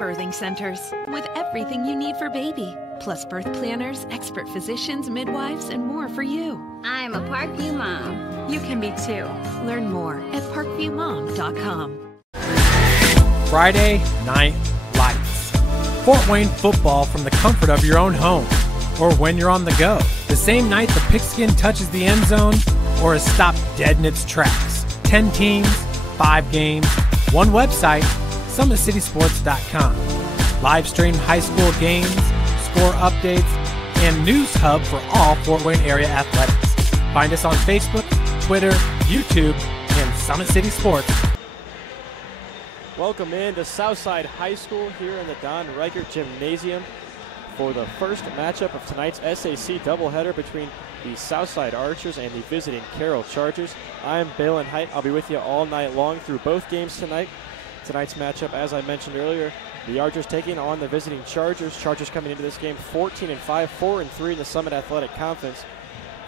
birthing centers with everything you need for baby, plus birth planners, expert physicians, midwives, and more for you. I'm a Parkview mom. You can be too. Learn more at parkviewmom.com. Friday Night Lights. Fort Wayne football from the comfort of your own home, or when you're on the go. The same night the pigskin touches the end zone, or is stopped dead in its tracks. 10 teams, 5 games, one website, SummitCitySports.com. Live stream high school games, score updates, and news hub for all Fort Wayne area athletics. Find us on Facebook, Twitter, YouTube, and Summit City Sports. Welcome in to Southside High School here in the Don Reichert Gymnasium for the first matchup of tonight's SAC doubleheader between the Southside Archers and the visiting Carroll Chargers. I'm Balin Height. I'll be with you all night long through both games tonight. Tonight's matchup, as I mentioned earlier, the Archers taking on the visiting Chargers. Chargers coming into this game 14-5, 4-3 in the Summit Athletic Conference.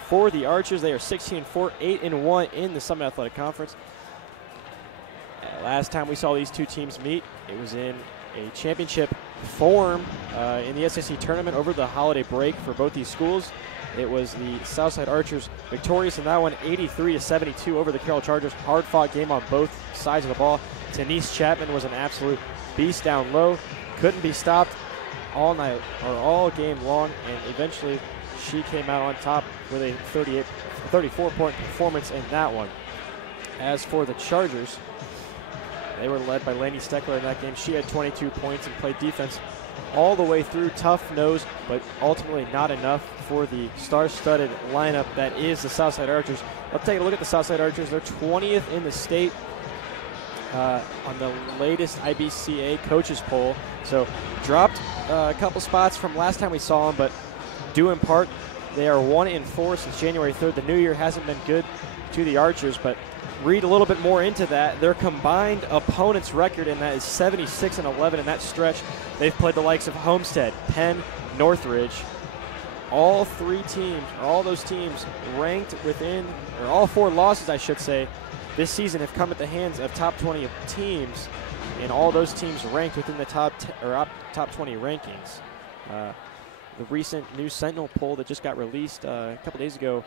For the Archers, they are 16-4, 8-1 in the Summit Athletic Conference. Last time we saw these two teams meet, it was in a championship form in the SAC tournament over the holiday break for both these schools. It was the Southside Archers victorious in that one, 83-72 over the Carroll Chargers. Hard-fought game on both sides of the ball. Denise Chapman was an absolute beast down low. Couldn't be stopped all night or all game long, and eventually she came out on top with a 34-point performance in that one. As for the Chargers, they were led by Lainey Steckler in that game. She had 22 points and played defense all the way through, tough nose, but ultimately not enough for the star-studded lineup that is the Southside Archers. Let's take a look at the Southside Archers. They're 20th in the state on the latest IBCA coaches poll. So dropped a couple spots from last time we saw them, but due in part, they are 1-4 since January 3rd. The new year hasn't been good to the Archers, but read a little bit more into that. Their combined opponents record, and that is 76-11 in that stretch. They've played the likes of Homestead, Penn, Northridge. All three teams, or all those teams ranked within, or all four losses, I should say, this season have come at the hands of top 20 teams, and all those teams ranked within the top 20 rankings. The recent new Sentinel poll that just got released a couple days ago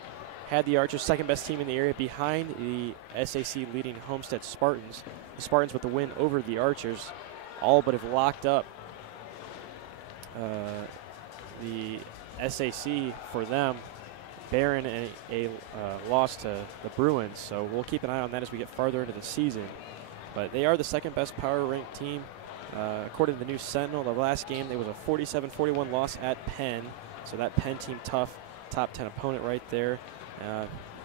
had the Archers second best team in the area behind the SAC leading Homestead Spartans. The Spartans with the win over the Archers all but have locked up the SAC for them, bearing a loss to the Bruins. So we'll keep an eye on that as we get farther into the season. But they are the second best power ranked team. According to the new Sentinel, the last game, there was a 47-41 loss at Penn. So that Penn team tough, top 10 opponent right there.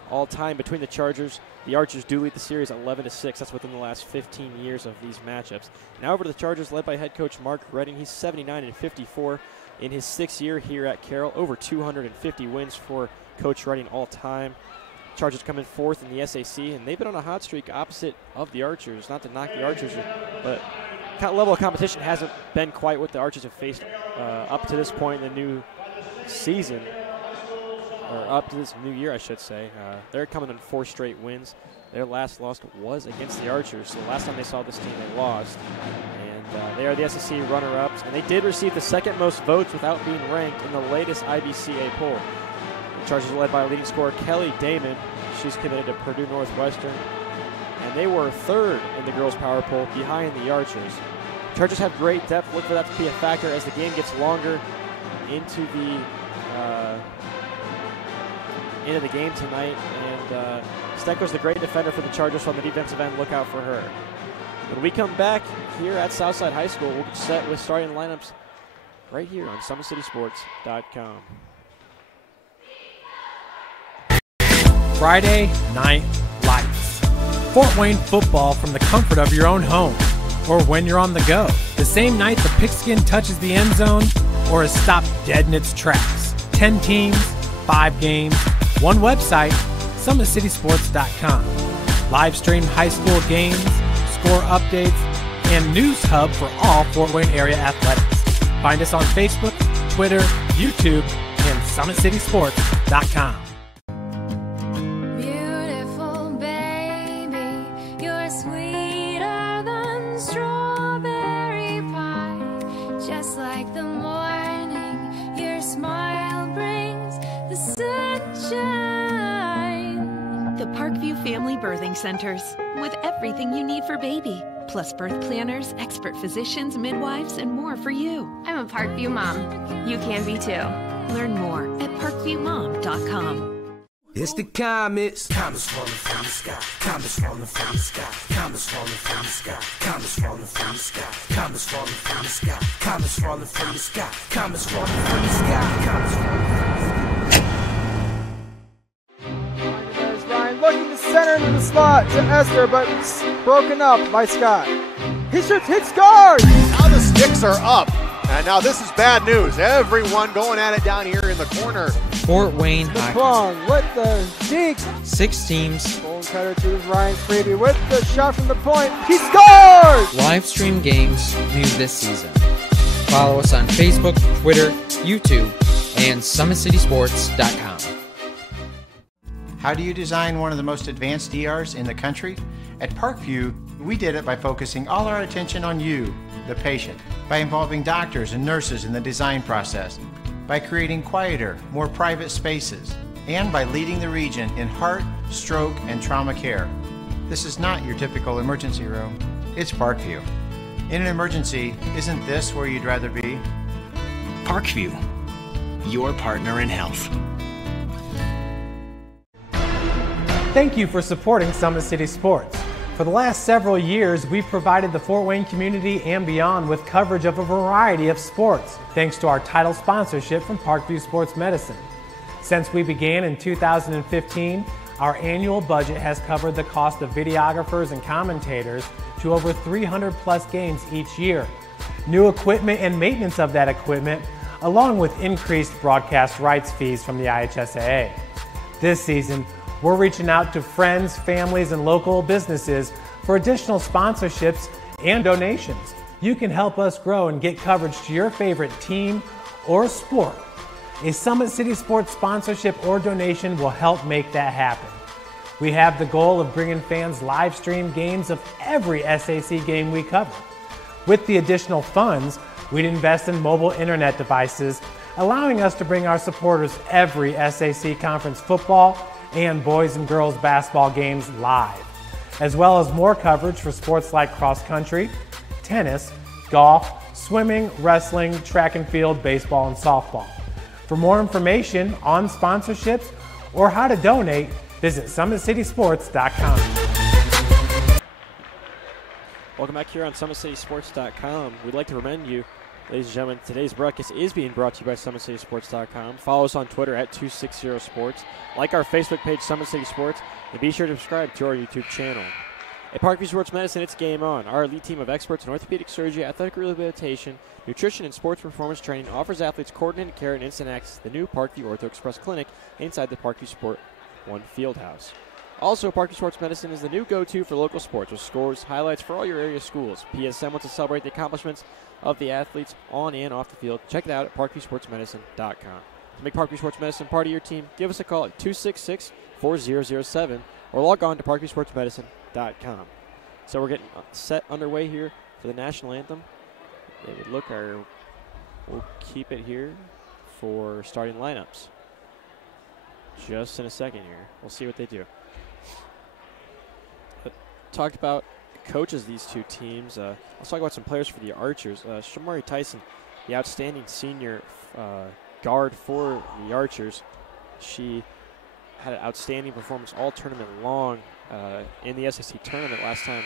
All time between the Chargers, the Archers do lead the series 11-6. That's within the last 15 years of these matchups. Now over to the Chargers, led by head coach Mark Redding. He's 79-54 in his 6th year here at Carroll. Over 250 wins for Coach Redding all time. Chargers come in 4th in the SAC, and they've been on a hot streak opposite of the Archers. Not to knock the Archers, but level of competition hasn't been quite what the Archers have faced up to this point in the new season. Or up to this new year, I should say. They're coming in 4 straight wins. Their last loss was against the Archers. So the last time they saw this team, they lost. And they are the SEC runner-ups. And they did receive the second most votes without being ranked in the latest IBCA poll. The Chargers are led by leading scorer Kelly Damon. She's committed to Purdue Northwestern. And they were 3rd in the girls' power poll behind the Archers. Chargers have great depth. Look for that to be a factor as the game gets longer into the game tonight, and Steckler's the great defender for the Chargers on the defensive end. Look out for her. When we come back here at Southside High School, we'll get set with starting lineups right here on SummitCitySports.com. Friday Night Lights. Fort Wayne football from the comfort of your own home, or when you're on the go. The same night the pigskin touches the end zone, or is stopped dead in its tracks. 10 teams, 5 games, one website, SummitCitySports.com. Live stream high school games, score updates, and news hub for all Fort Wayne area athletics. Find us on Facebook, Twitter, YouTube, and SummitCitySports.com. Beautiful baby, you're sweeter than strawberry pie. family birthing centers with everything you need for baby, plus birth planners, expert physicians, midwives, and more for you. I'm a Parkview mom. You can be too. Learn more at parkviewmom.com. It's the comets. Comets falling from the sky. Comets falling from the sky. Comets falling from the sky. Comets falling from the sky. Comets falling from the sky. Comets falling from the sky. Comets falling from the sky. Comets falling from the sky. There's Ryan looking to center into the slot to Esther, but broken up by Scott. He shoots, hit, scores! Now the sticks are up. And now this is bad news. Everyone going at it down here in the corner. Fort Wayne High. With the deke. 6 teams. Bone cutter to Ryan Freeby with the shot from the point. He scores! Live stream games new this season. Follow us on Facebook, Twitter, YouTube, and SummitCitySports.com. How do you design one of the most advanced ERs in the country? At Parkview, we did it by focusing all our attention on you, the patient, by involving doctors and nurses in the design process, by creating quieter, more private spaces, and by leading the region in heart, stroke, and trauma care. This is not your typical emergency room. It's Parkview. In an emergency, isn't this where you'd rather be? Parkview, your partner in health. Thank you for supporting Summit City Sports. For the last several years, we've provided the Fort Wayne community and beyond with coverage of a variety of sports, thanks to our title sponsorship from Parkview Sports Medicine. Since we began in 2015, our annual budget has covered the cost of videographers and commentators to over 300 plus games each year. New equipment and maintenance of that equipment, along with increased broadcast rights fees from the IHSAA. This season, we're reaching out to friends, families, and local businesses for additional sponsorships and donations. You can help us grow and get coverage to your favorite team or sport. A Summit City Sports sponsorship or donation will help make that happen. We have the goal of bringing fans live stream games of every SAC game we cover. With the additional funds, we'd invest in mobile internet devices, allowing us to bring our supporters every SAC conference football and boys and girls basketball games live, as well as more coverage for sports like cross country, tennis, golf, swimming, wrestling, track and field, baseball, and softball. For more information on sponsorships or how to donate, visit SummitCitySports.com. Welcome back here on SummitCitySports.com. We'd like to remind you, ladies and gentlemen, today's broadcast is being brought to you by SummitCitySports.com. Follow us on Twitter at 260sports. Like our Facebook page, Summit City Sports, and be sure to subscribe to our YouTube channel. At Parkview Sports Medicine, it's game on. Our elite team of experts in orthopedic surgery, athletic rehabilitation, nutrition, and sports performance training offers athletes coordinated care and instant access to the new Parkview Ortho Express Clinic inside the Parkview Sport 1 Fieldhouse. Also, Parkview Sports Medicine is the new go-to for local sports with scores, highlights for all your area schools. PSM wants to celebrate the accomplishments of the athletes on and off the field. Check it out at parkviewsportsmedicine.com. To make Parkview Sports Medicine part of your team, give us a call at 266-4007 or log on to parkviewsportsmedicine.com. So we're getting set underway here for the national anthem. David Looker will keep it here for starting lineups. Just in a second here. We'll see what they do. But talked about coaches these two teams. Let's talk about some players for the Archers. Shamari Tyson, the outstanding senior guard for the Archers. She had an outstanding performance all tournament long in the SAC tournament last time.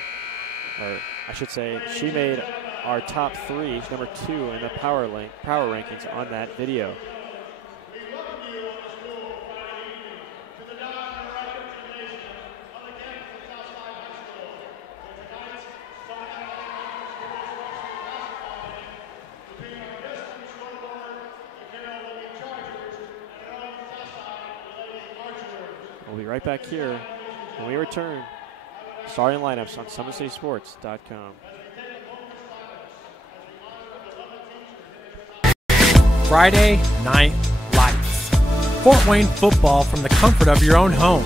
Or I should say, she made our top 3, number 2 in the power rankings on that video. We'll be right back here when we return. Starting lineups on SummitCitySports.com. Friday Night Lights. Fort Wayne football from the comfort of your own home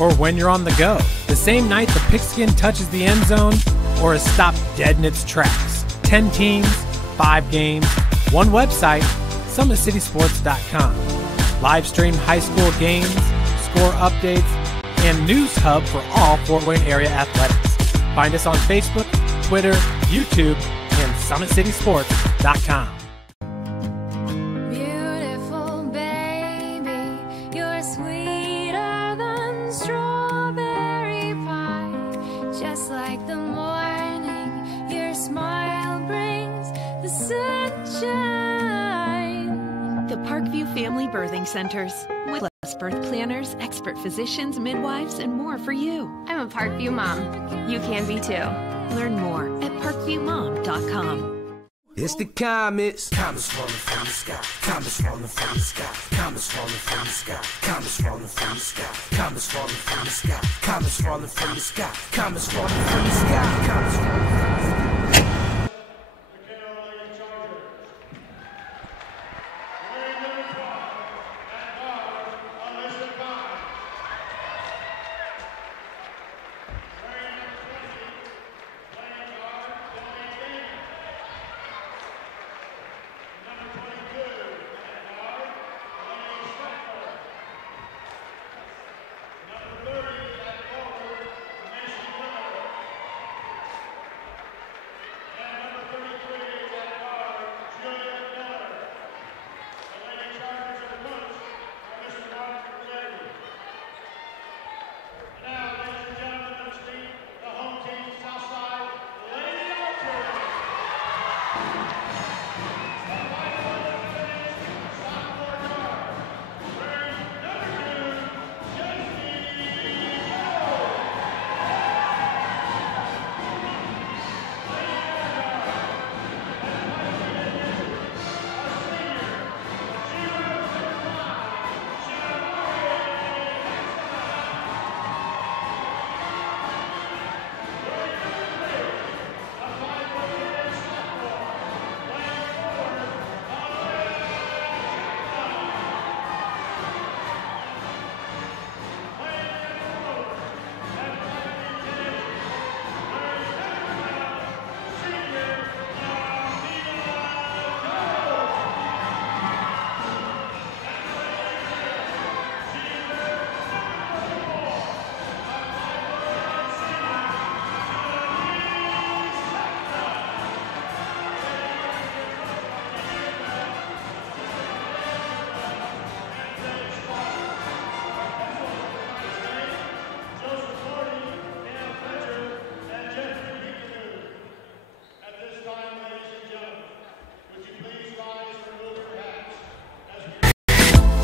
or when you're on the go. The same night the pigskin touches the end zone or is stopped dead in its tracks. 10 teams, 5 games, 1 website, SummitCitySports.com. Live stream high school games, score updates, and news hub for all Fort Wayne area athletics. Find us on Facebook, Twitter, YouTube, and SummitCitySports.com. Beautiful baby, you're sweeter than strawberry pie. Just like the morning, your smile brings the sunshine. The Parkview Family Birthing Centers, with birth planners, expert physicians, midwives, and more for you. I'm a Parkview mom. You can be too. Learn more at parkviewmom.com. It's the comets. Comets falling from the sky. Comets falling from the sky. Comets falling from the sky. Comets falling from the sky. Comets falling from the sky. Comets falling from the sky. Comets falling from the sky. Comets falling from the sky.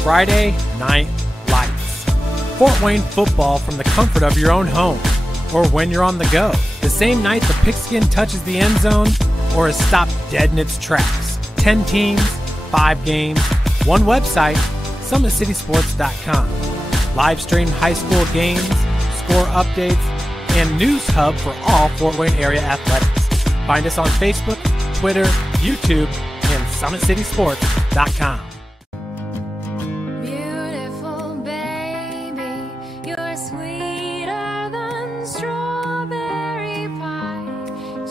Friday Night Lights. Fort Wayne football from the comfort of your own home, or when you're on the go. The same night the pigskin touches the end zone, or is stopped dead in its tracks. 10 teams, 5 games, one website, SummitCitySports.com. Live stream high school games, score updates, and news hub for all Fort Wayne area athletics. Find us on Facebook, Twitter, YouTube, and SummitCitySports.com. Beautiful baby, you're sweeter than strawberry pie.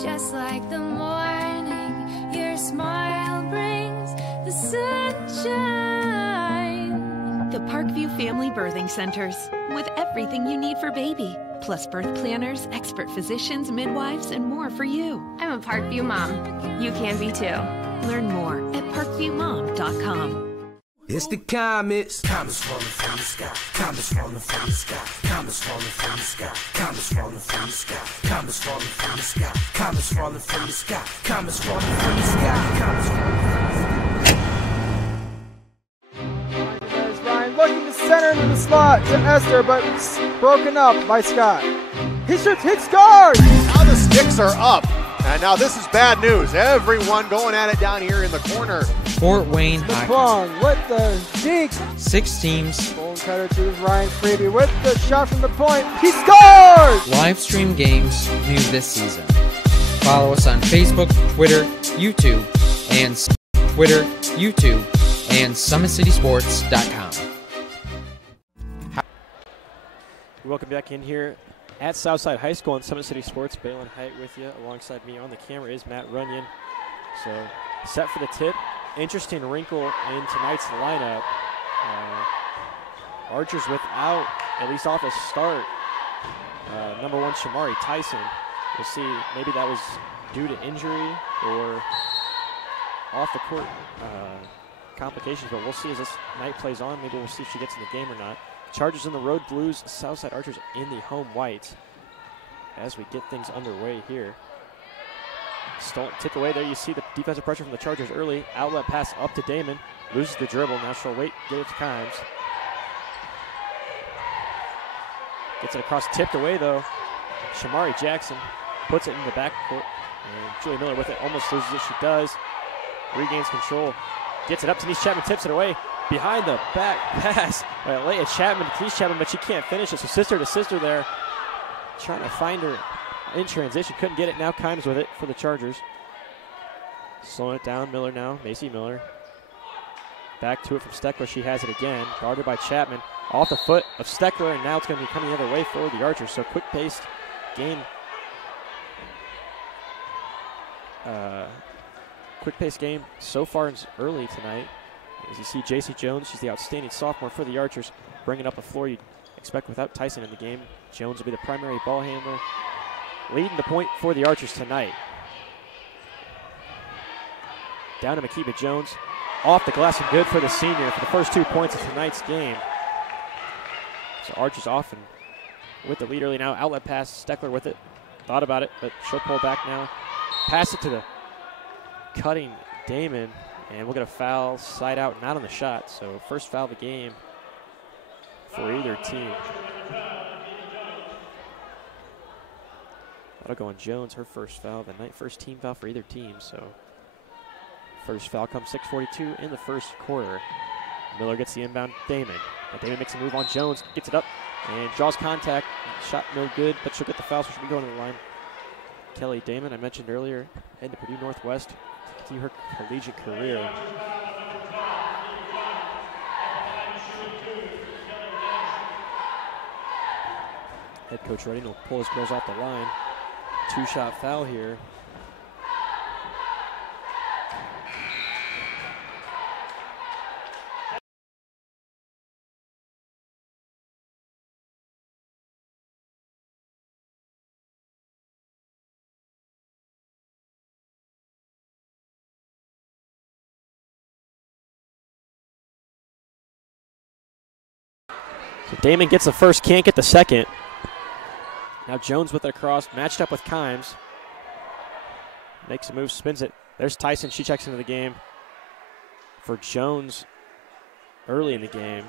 Just like the morning, your smile brings the sunshine. The Parkview Family Birthing Centers, with everything you need for baby, plus birth planners, expert physicians, midwives, and more for you. I'm a Parkview mom. You can be too. Learn more at parkviewmom.com. It's the comets. Comets falling from the sky. Comets falling from the sky. Comets falling from the sky. Comets falling from the sky. Comets falling from the sky. Comets falling from the sky. Comets falling from the sky. Comets falling from the sky. There's Ryan looking to center into the slot to Esther, but broken up by Scott. He shoots, hits, scores! Now the sticks are up. And now this is bad news. Everyone going at it down here in the corner. Fort Wayne LeBron Hockey. with the deke. 6 teams. Bone cutter to Ryan Freeby with the shot from the point. He scores! Live stream games new this season. Follow us on Facebook, Twitter, YouTube, and SummitCitySports.com. Welcome back in here at Southside High School on Summit City Sports. Balin Height with you. Alongside me on the camera is Matt Runyon. So set for the tip. Interesting wrinkle in tonight's lineup. Archers without at least off his start. Number 1, Shamari Tyson. We'll see. Maybe that was due to injury or off the court complications, but we'll see as this night plays on. Maybe we'll see if she gets in the game or not. Chargers in the road blues, Southside Archers in the home whites as we get things underway here. Stolen, tipped away there. You see the defensive pressure from the Chargers early. Outlet pass up to Damon. Loses the dribble. Now she'll wait, get it to Kimes. Gets it across, tipped away though. Shamari Jackson puts it in the backcourt. And Julie Miller with it, almost loses it. She does. Regains control. Gets it up. Denise Chapman tips it away. Behind the back pass by Leia Chapman to Denise Chapman, but she can't finish it. So sister to sister there. Trying to find her in transition. Couldn't get it. Now Kimes with it for the Chargers. Slowing it down. Miller now. Macy Miller. Back to it from Steckler. She has it again. Guarded by Chapman. Off the foot of Steckler, and now it's going to be coming the other way for the Archers. So quick-paced game. Quick-paced game so far early tonight. As you see JC Jones, she's the outstanding sophomore for the Archers, bringing up the floor you'd expect without Tyson in the game. Jones will be the primary ball handler, leading the point for the Archers tonight. Down to Makeba Jones. Off the glass and good for the senior for the first 2 points of tonight's game. So Archers off and with the lead early now. Outlet pass, Steckler with it. Thought about it, but she'll pull back now. Pass it to the cutting Damon, and we'll get a foul, side out, not on the shot. So first foul of the game for either team. That'll go on Jones, her first foul of the night. First team foul for either team, so first foul comes 6:42 in the first quarter. Miller gets the inbound, Damon. And Damon makes a move on Jones, gets it up, and draws contact. Shot no good, but she'll get the foul, so she'll be going to the line. Kelly Damon, I mentioned earlier, heading to Purdue Northwest to continue her collegiate career. Head coach Redding will pull his girls off the line. 2-shot foul here. So Damon gets the first, can't get the second. Now Jones with it across, matched up with Kimes. Makes a move, spins it. There's Tyson, she checks into the game for Jones early in the game.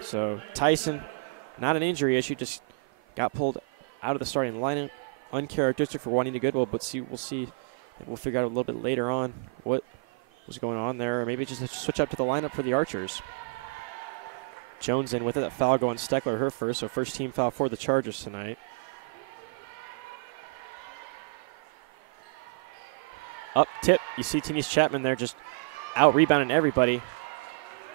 So Tyson, not an injury issue, just got pulled out of the starting lineup. Uncharacteristic for Juanita Goodwill, but we'll see. We'll figure out a little bit later on what was going on there, or maybe just switch up to the lineup for the Archers. Jones in with it. That foul going Steckler, her first, so first team foul for the Chargers tonight. Up tip. You see Denise Chapman there just out rebounding everybody.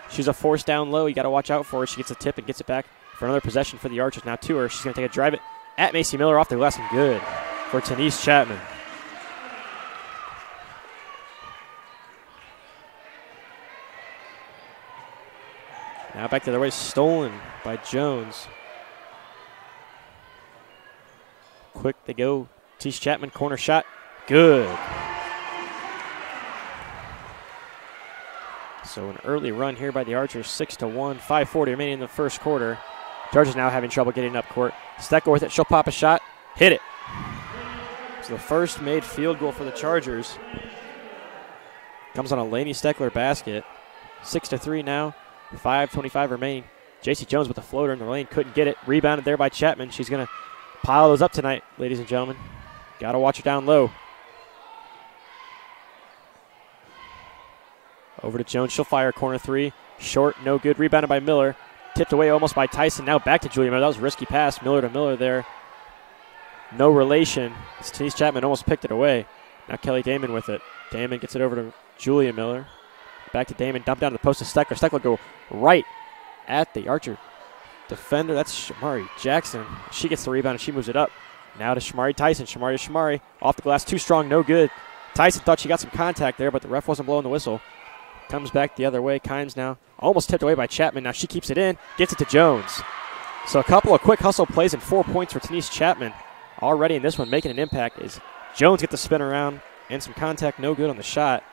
She's a force down low. You got to watch out for her. She gets a tip and gets it back for another possession for the Archers. Now to her. She's going to take a drive it at Macy Miller off the glass and good for Denise Chapman. Now back to the way, stolen by Jones. Quick they go. Denise Chapman, corner shot, good. So an early run here by the Archers, 6-1, 5:40 remaining in the first quarter. Chargers now having trouble getting up court. Steckler with it, she'll pop a shot, hit it. So the first made field goal for the Chargers. Comes on a Lainey Steckler basket. 6-3 now. 5:25 remaining. JC Jones with the floater in the lane, couldn't get it. Rebounded there by Chapman. She's going to pile those up tonight, ladies and gentlemen. Got to watch her down low. Over to Jones. She'll fire corner three. Short, no good. Rebounded by Miller. Tipped away almost by Tyson. Now back to Julia Miller. That was a risky pass. Miller to Miller there. No relation. Denise Chapman almost picked it away. Now Kelly Damon with it. Damon gets it over to Julia Miller. Back to Damon, dump down to the post to Steckler. Steckler go right at the Archer defender. That's Shamari Jackson. She gets the rebound and she moves it up. Now to Shamari Tyson. Shamari to Shamari. Off the glass, too strong, no good. Tyson thought she got some contact there, but the ref wasn't blowing the whistle. Comes back the other way. Kimes now almost tipped away by Chapman. Now she keeps it in, gets it to Jones. So a couple of quick hustle plays and 4 points for Denise Chapman. Already in this one making an impact is Jones get the spin around and some contact, no good on the shot.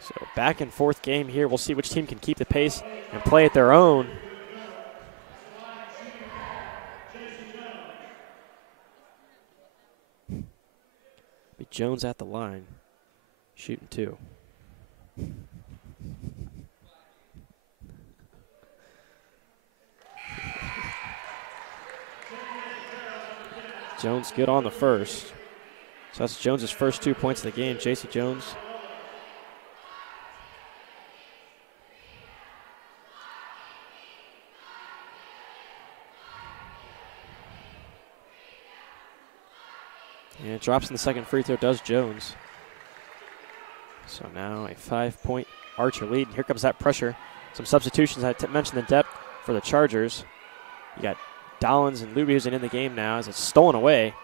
So back and forth game here. We'll see which team can keep the pace and play at their own. Jones at the line, shooting 2. Jones good on the first. So that's Jones's first 2 points of the game. JC Jones. And drops in the second free throw, does Jones. So now a 5-point Archer lead. Here comes that pressure. Some substitutions. I mentioned the depth for the Chargers. You got Dollins and Lubusen in the game now as it's stolen away.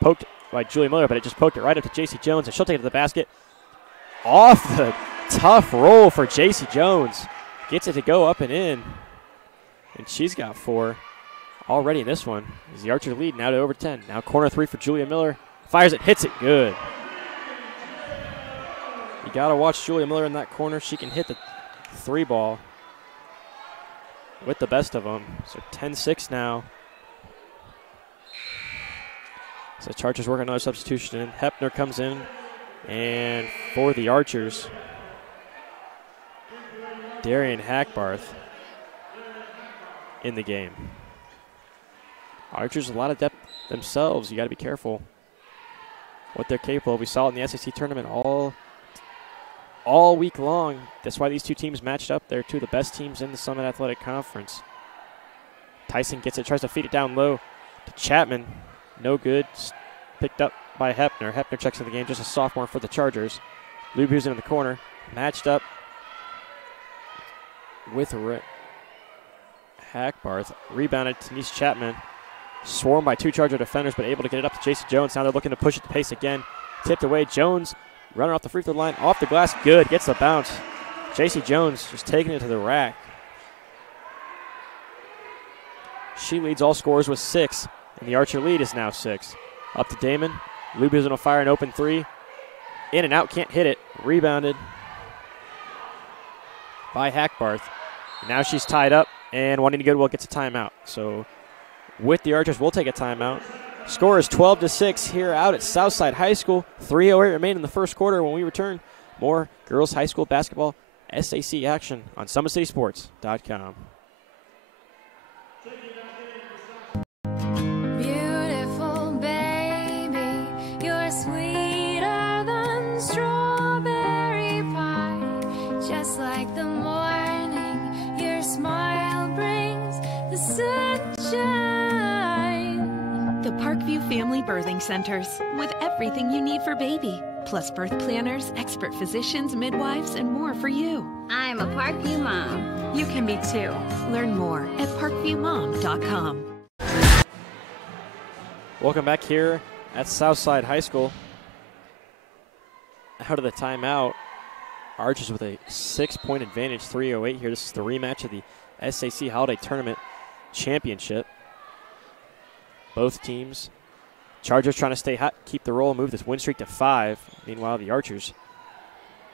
Poked by Julia Miller, but it just poked it right up to JC Jones, and she'll take it to the basket. Off the tough roll for JC Jones. Gets it to go up and in. And she's got 4 already in this one. Is the Archer lead now to over 10. Now corner 3 for Julia Miller. Fires it, hits it, good. You got to watch Julia Miller in that corner. She can hit the 3 ball with the best of them. So 10-6 now. So Chargers working another substitution in. Hepner comes in, and for the Archers, Darian Hackbarth in the game. Archers a lot of depth themselves. You got to be careful what they're capable of. We saw it in the SAC tournament all week long. That's why these two teams matched up. They're 2 of the best teams in the Summit Athletic Conference. Tyson gets it, tries to feed it down low to Chapman. No good. Picked up by Hepner. Hepner checks in the game, just a sophomore for the Chargers. Lubusen in the corner. Matched up with Hackbarth. Rebounded Denise Chapman. Swarmed by 2 Charger defenders, but able to get it up to JC Jones. Now they're looking to push it to pace again. Tipped away. Jones running off the free throw line. Off the glass. Good. Gets the bounce. JC Jones just taking it to the rack. She leads all scorers with 6, and the Archer lead is now 6. Up to Damon. Lubusen will fire an open 3. In and out. Can't hit it. Rebounded by Hackbarth. Now she's tied up, and wanting to go to well gets a timeout. So with the Archers, we'll take a timeout. Score is 12-6 here out at Southside High School. 3:08 remain in the first quarter. When we return, more girls high school basketball SAC action on SummitCitySports.com. Beautiful baby, you're sweeter than strawberry pie. Just like the morning, your smile brings the sunshine. The Parkview Family Birthing Centers, with everything you need for baby, plus birth planners, expert physicians, midwives, and more for you. I'm a Parkview mom. You can be too. Learn more at parkviewmom.com. Welcome back here at Southside High School. Out of the timeout, Archers with a 6-point advantage, 3:08 here. This is the rematch of the SAC Holiday Tournament Championship. Both teams, Chargers trying to stay hot, keep the roll, move this win streak to 5. Meanwhile, the Archers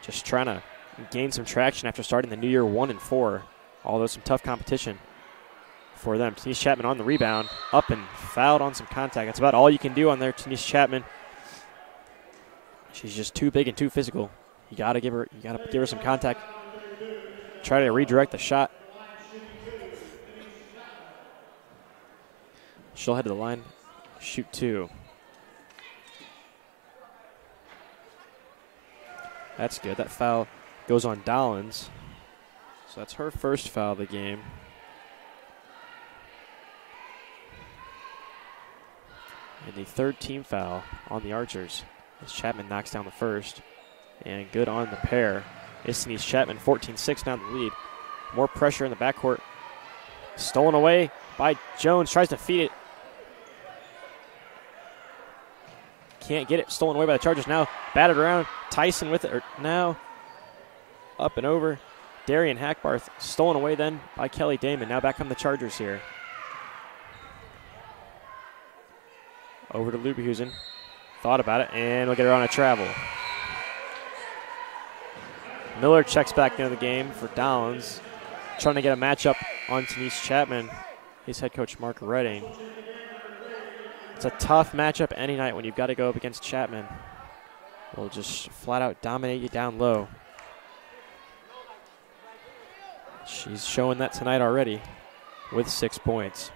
just trying to gain some traction after starting the new year 1-4, although some tough competition for them. Denise Chapman on the rebound, up and fouled on some contact. That's about all you can do on there, Denise Chapman. She's just too big and too physical. You gotta give her some contact. Try to redirect the shot. She'll head to the line, shoot 2. That's good. That foul goes on Dollins. So that's her first foul of the game. And the third team foul on the Archers as Chapman knocks down the first. And good on the pair. It's Denise Chapman, 14-6 now the lead. More pressure in the backcourt. Stolen away by Jones. Tries to feed it. Can't get it. Stolen away by the Chargers. Now batted around. Tyson with it. Now up and over. Darian Hackbarth stolen away then by Kelly Damon. Now back on the Chargers here. Over to Lubehusen. Thought about it, and we'll get her on a travel. Miller checks back into the game for Downs. Trying to get a matchup on Denise Chapman. His head coach, Mark Redding. It's a tough matchup any night when you've got to go up against Chapman. Will just flat out dominate you down low. She's showing that tonight already with 6 points.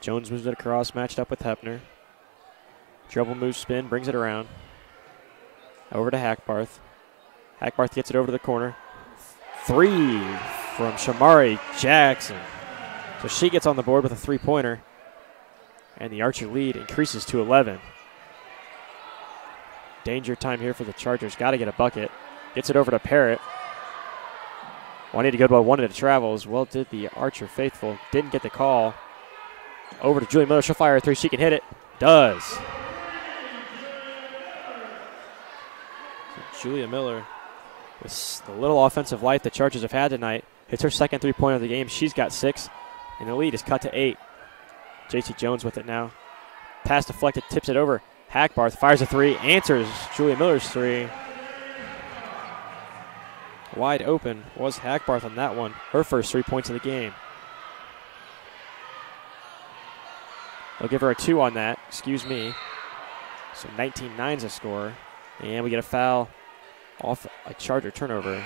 Jones moves it across, matched up with Hepner. Dribble move spin, brings it around. Over to Hackbarth. Hackbarth gets it over to the corner. 3 from Shamari Jackson. So she gets on the board with a 3-pointer. And the Archer lead increases to 11. Danger time here for the Chargers. Got to get a bucket. Gets it over to Parrott. Wanted to go to one of the travels. Well did the Archer faithful. Didn't get the call. Over to Julia Miller. She'll fire a 3. She can hit it. Does. So Julia Miller, with the little offensive life the Chargers have had tonight, hits her second 3-pointer of the game. She's got 6. And the lead is cut to 8. JT Jones with it now. Pass deflected. Tips it over. Hackbarth fires a 3. Answers Julia Miller's 3. Wide open was Hackbarth on that one. Her first 3 points of the game. They'll give her a 2 on that. Excuse me. So 19-9's a score. And we get a foul off a Charger turnover.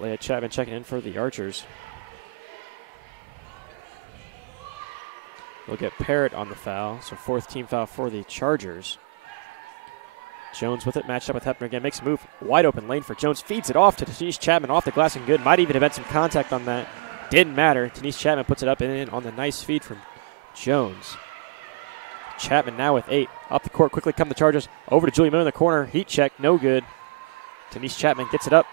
Leah Chapman checking in for the Archers. We'll get Parrott on the foul, so 4th team foul for the Chargers. Jones with it, matched up with Hepner again, makes a move, wide open lane for Jones, feeds it off to Denise Chapman, off the glass and good. Might even have had some contact on that. Didn't matter. Denise Chapman puts it up and in on the nice feed from Jones. Chapman now with 8. Up the court, quickly come the Chargers. Over to Julie Miller in the corner, heat check, no good. Denise Chapman gets it up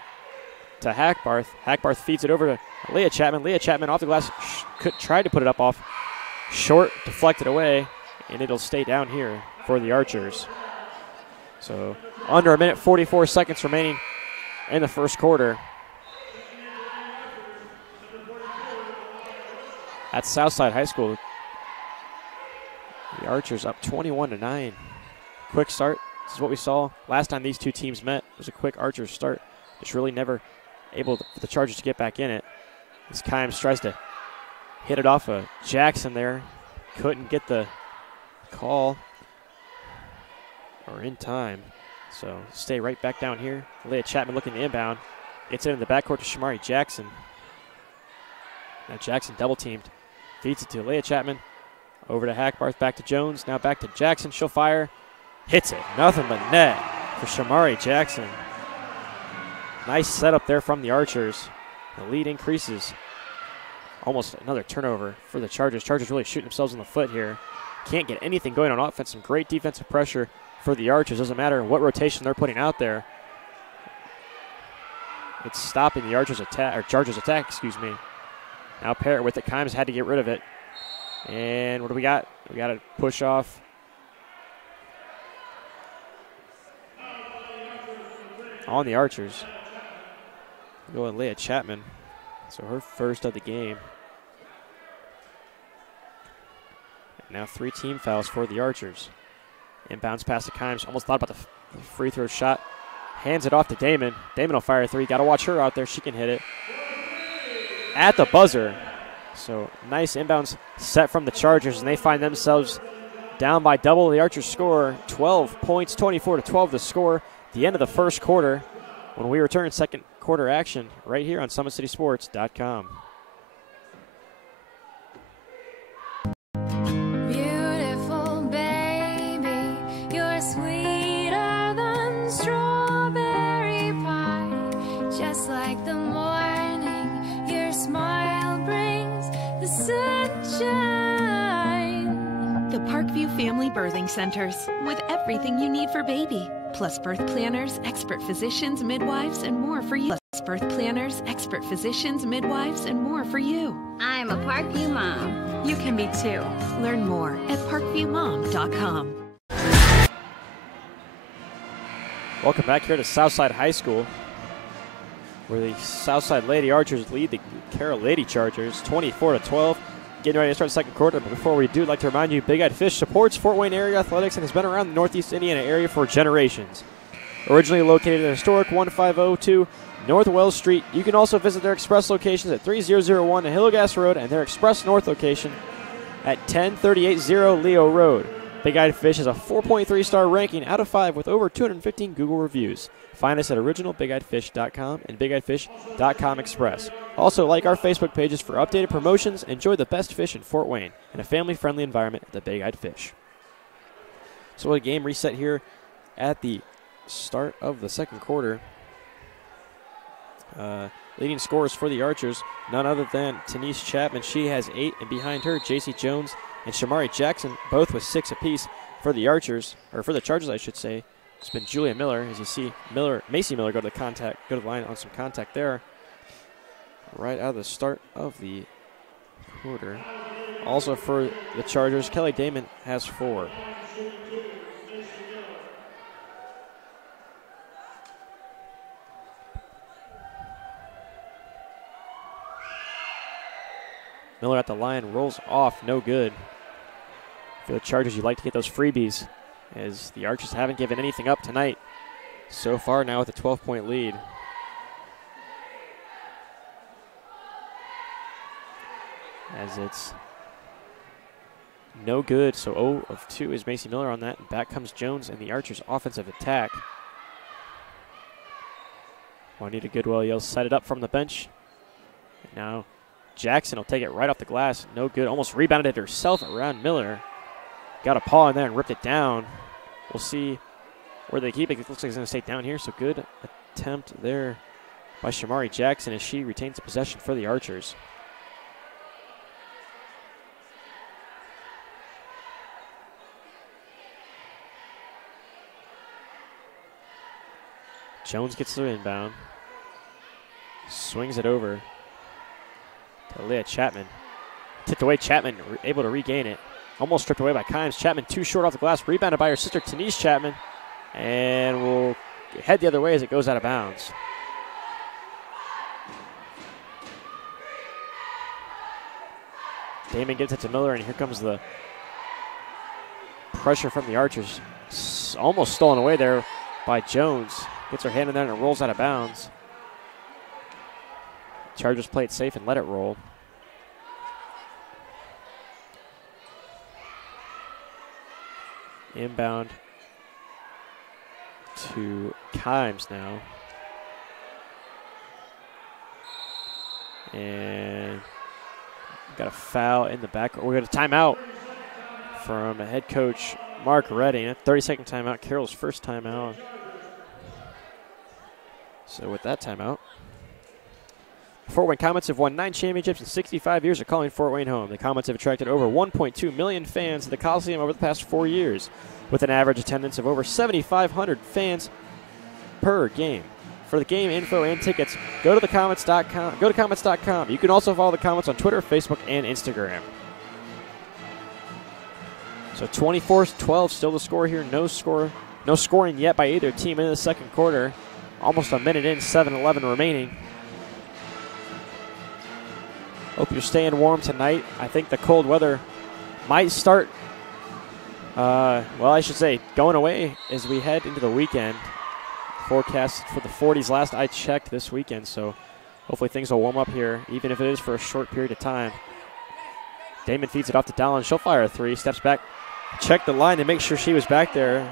to Hackbarth. Hackbarth feeds it over to Leah Chapman. Leah Chapman off the glass, tried to put it up off. Short, deflected away, and it'll stay down here for the Archers. So under a minute, 44 seconds remaining in the first quarter. At Southside High School, the Archers up 21-9. Quick start. This is what we saw last time these two teams met. It was a quick Archers start. Just really never able for the Chargers to get back in it. As Kimes tries to hit it off of Jackson there. Couldn't get the call or in time. So stay right back down here. Leah Chapman looking to inbound. Gets it in the backcourt to Shamari Jackson. Now Jackson double teamed. Feeds it to Leah Chapman. Over to Hackbarth, back to Jones. Now back to Jackson. She'll fire. Hits it. Nothing but net for Shamari Jackson. Nice setup there from the Archers. The lead increases. Almost another turnover for the Chargers. Chargers really shooting themselves in the foot here. Can't get anything going on offense. Some great defensive pressure for the Archers. Doesn't matter what rotation they're putting out there. It's stopping the Archers attack, or Chargers attack, excuse me. Now Parrott with it. Kimes had to get rid of it. And what do we got? We got a push off. On the Archers. Going Leah Chapman. So her first of the game. And now 3 team fouls for the Archers. Inbounds pass to Kimes. Almost thought about the free throw shot. Hands it off to Damon. Damon will fire a 3. Got to watch her out there. She can hit it. At the buzzer. So nice inbounds set from the Chargers, and they find themselves down by double. The Archers score 12 points, 24-12 the score. The end of the first quarter. When we return, second quarter action right here on SummitCitySports.com. Beautiful baby, you're sweeter than strawberry pie. Just like the morning, your smile brings the sunshine. The Parkview Family Birthing Centers, with everything you need for baby, plus birth planners, expert physicians, midwives, and more for you. Birth planners, expert physicians, midwives, and more for you. I'm a Parkview mom. You can be too. Learn more at parkviewmom.com. Welcome back here to Southside High School, where the Southside Lady Archers lead the Carroll Lady Chargers 24-12. Getting ready to start the second quarter, but before we do, I'd like to remind you, Big Eyed Fish supports Fort Wayne area athletics and has been around the Northeast Indiana area for generations. Originally located at historic 1502 North Wells Street, you can also visit their express locations at 3001 Hillegas Road and their express north location at 10380 Leo Road. Big Eyed Fish has a 4.3-star ranking out of 5 with over 215 Google reviews. Find us at originalbigeyeddfish.com and bigeyeddfish.com express. Also, like our Facebook pages for updated promotions. Enjoy the best fish in Fort Wayne in a family-friendly environment at the Big Eyed Fish. So a game reset here at the start of the second quarter. Leading scorers for the Archers, none other than Denise Chapman. She has 8, and behind her, JC Jones and Shamari Jackson, both with 6 apiece for the Archers, or for the Chargers, I should say. It's been Julia Miller, as you see Macy Miller go to the line on some contact there. Right out of the start of the quarter. Also for the Chargers, Kelly Damon has 4. Miller at the line, rolls off, no good. For the Chargers, you'd like to get those freebies, as the Archers haven't given anything up tonight so far, now with a 12-point lead. As it's no good, so 0 of 2 is Macy Miller on that, and back comes Jones and the Archers' offensive attack. Juanita Goodwell yells, set it up from the bench. And now Jackson will take it right off the glass, no good, almost rebounded it herself around Miller. Got a paw in there and ripped it down. We'll see where they keep it. It looks like it's going to stay down here, so good attempt there by Shamari Jackson as she retains the possession for the Archers. Jones gets the inbound. Swings it over to Leah Chapman. Tipped away, Chapman able to regain it. Almost stripped away by Kimes. Chapman too short off the glass. Rebounded by her sister, Denise Chapman. And will head the other way as it goes out of bounds. Damon gets it to Miller, and here comes the pressure from the Archers. Almost stolen away there by Jones. Gets her hand in there and it rolls out of bounds. Chargers play it safe and let it roll. Inbound to Kimes now. And got a foul in the back. We got a timeout from head coach Mark Redding. A 30-second timeout, Carroll's first timeout. So with that timeout, Fort Wayne Comets have won 9 championships in 65 years of calling Fort Wayne home. The Comets have attracted over 1.2 million fans to the Coliseum over the past 4 years, with an average attendance of over 7,500 fans per game. For the game info and tickets, go to thecomets.com. Go to comets.com. You can also follow the Comets on Twitter, Facebook, and Instagram. So 24-12 still the score here. No scoring yet by either team in the second quarter. Almost a minute in, 7:11 remaining. Hope you're staying warm tonight. I think the cold weather might start, I should say, going away as we head into the weekend. Forecast for the 40s last I checked this weekend, so hopefully things will warm up here, even if it is for a short period of time. Damon feeds it off to Dolan. She'll fire a 3, steps back, check the line to make sure she was back there.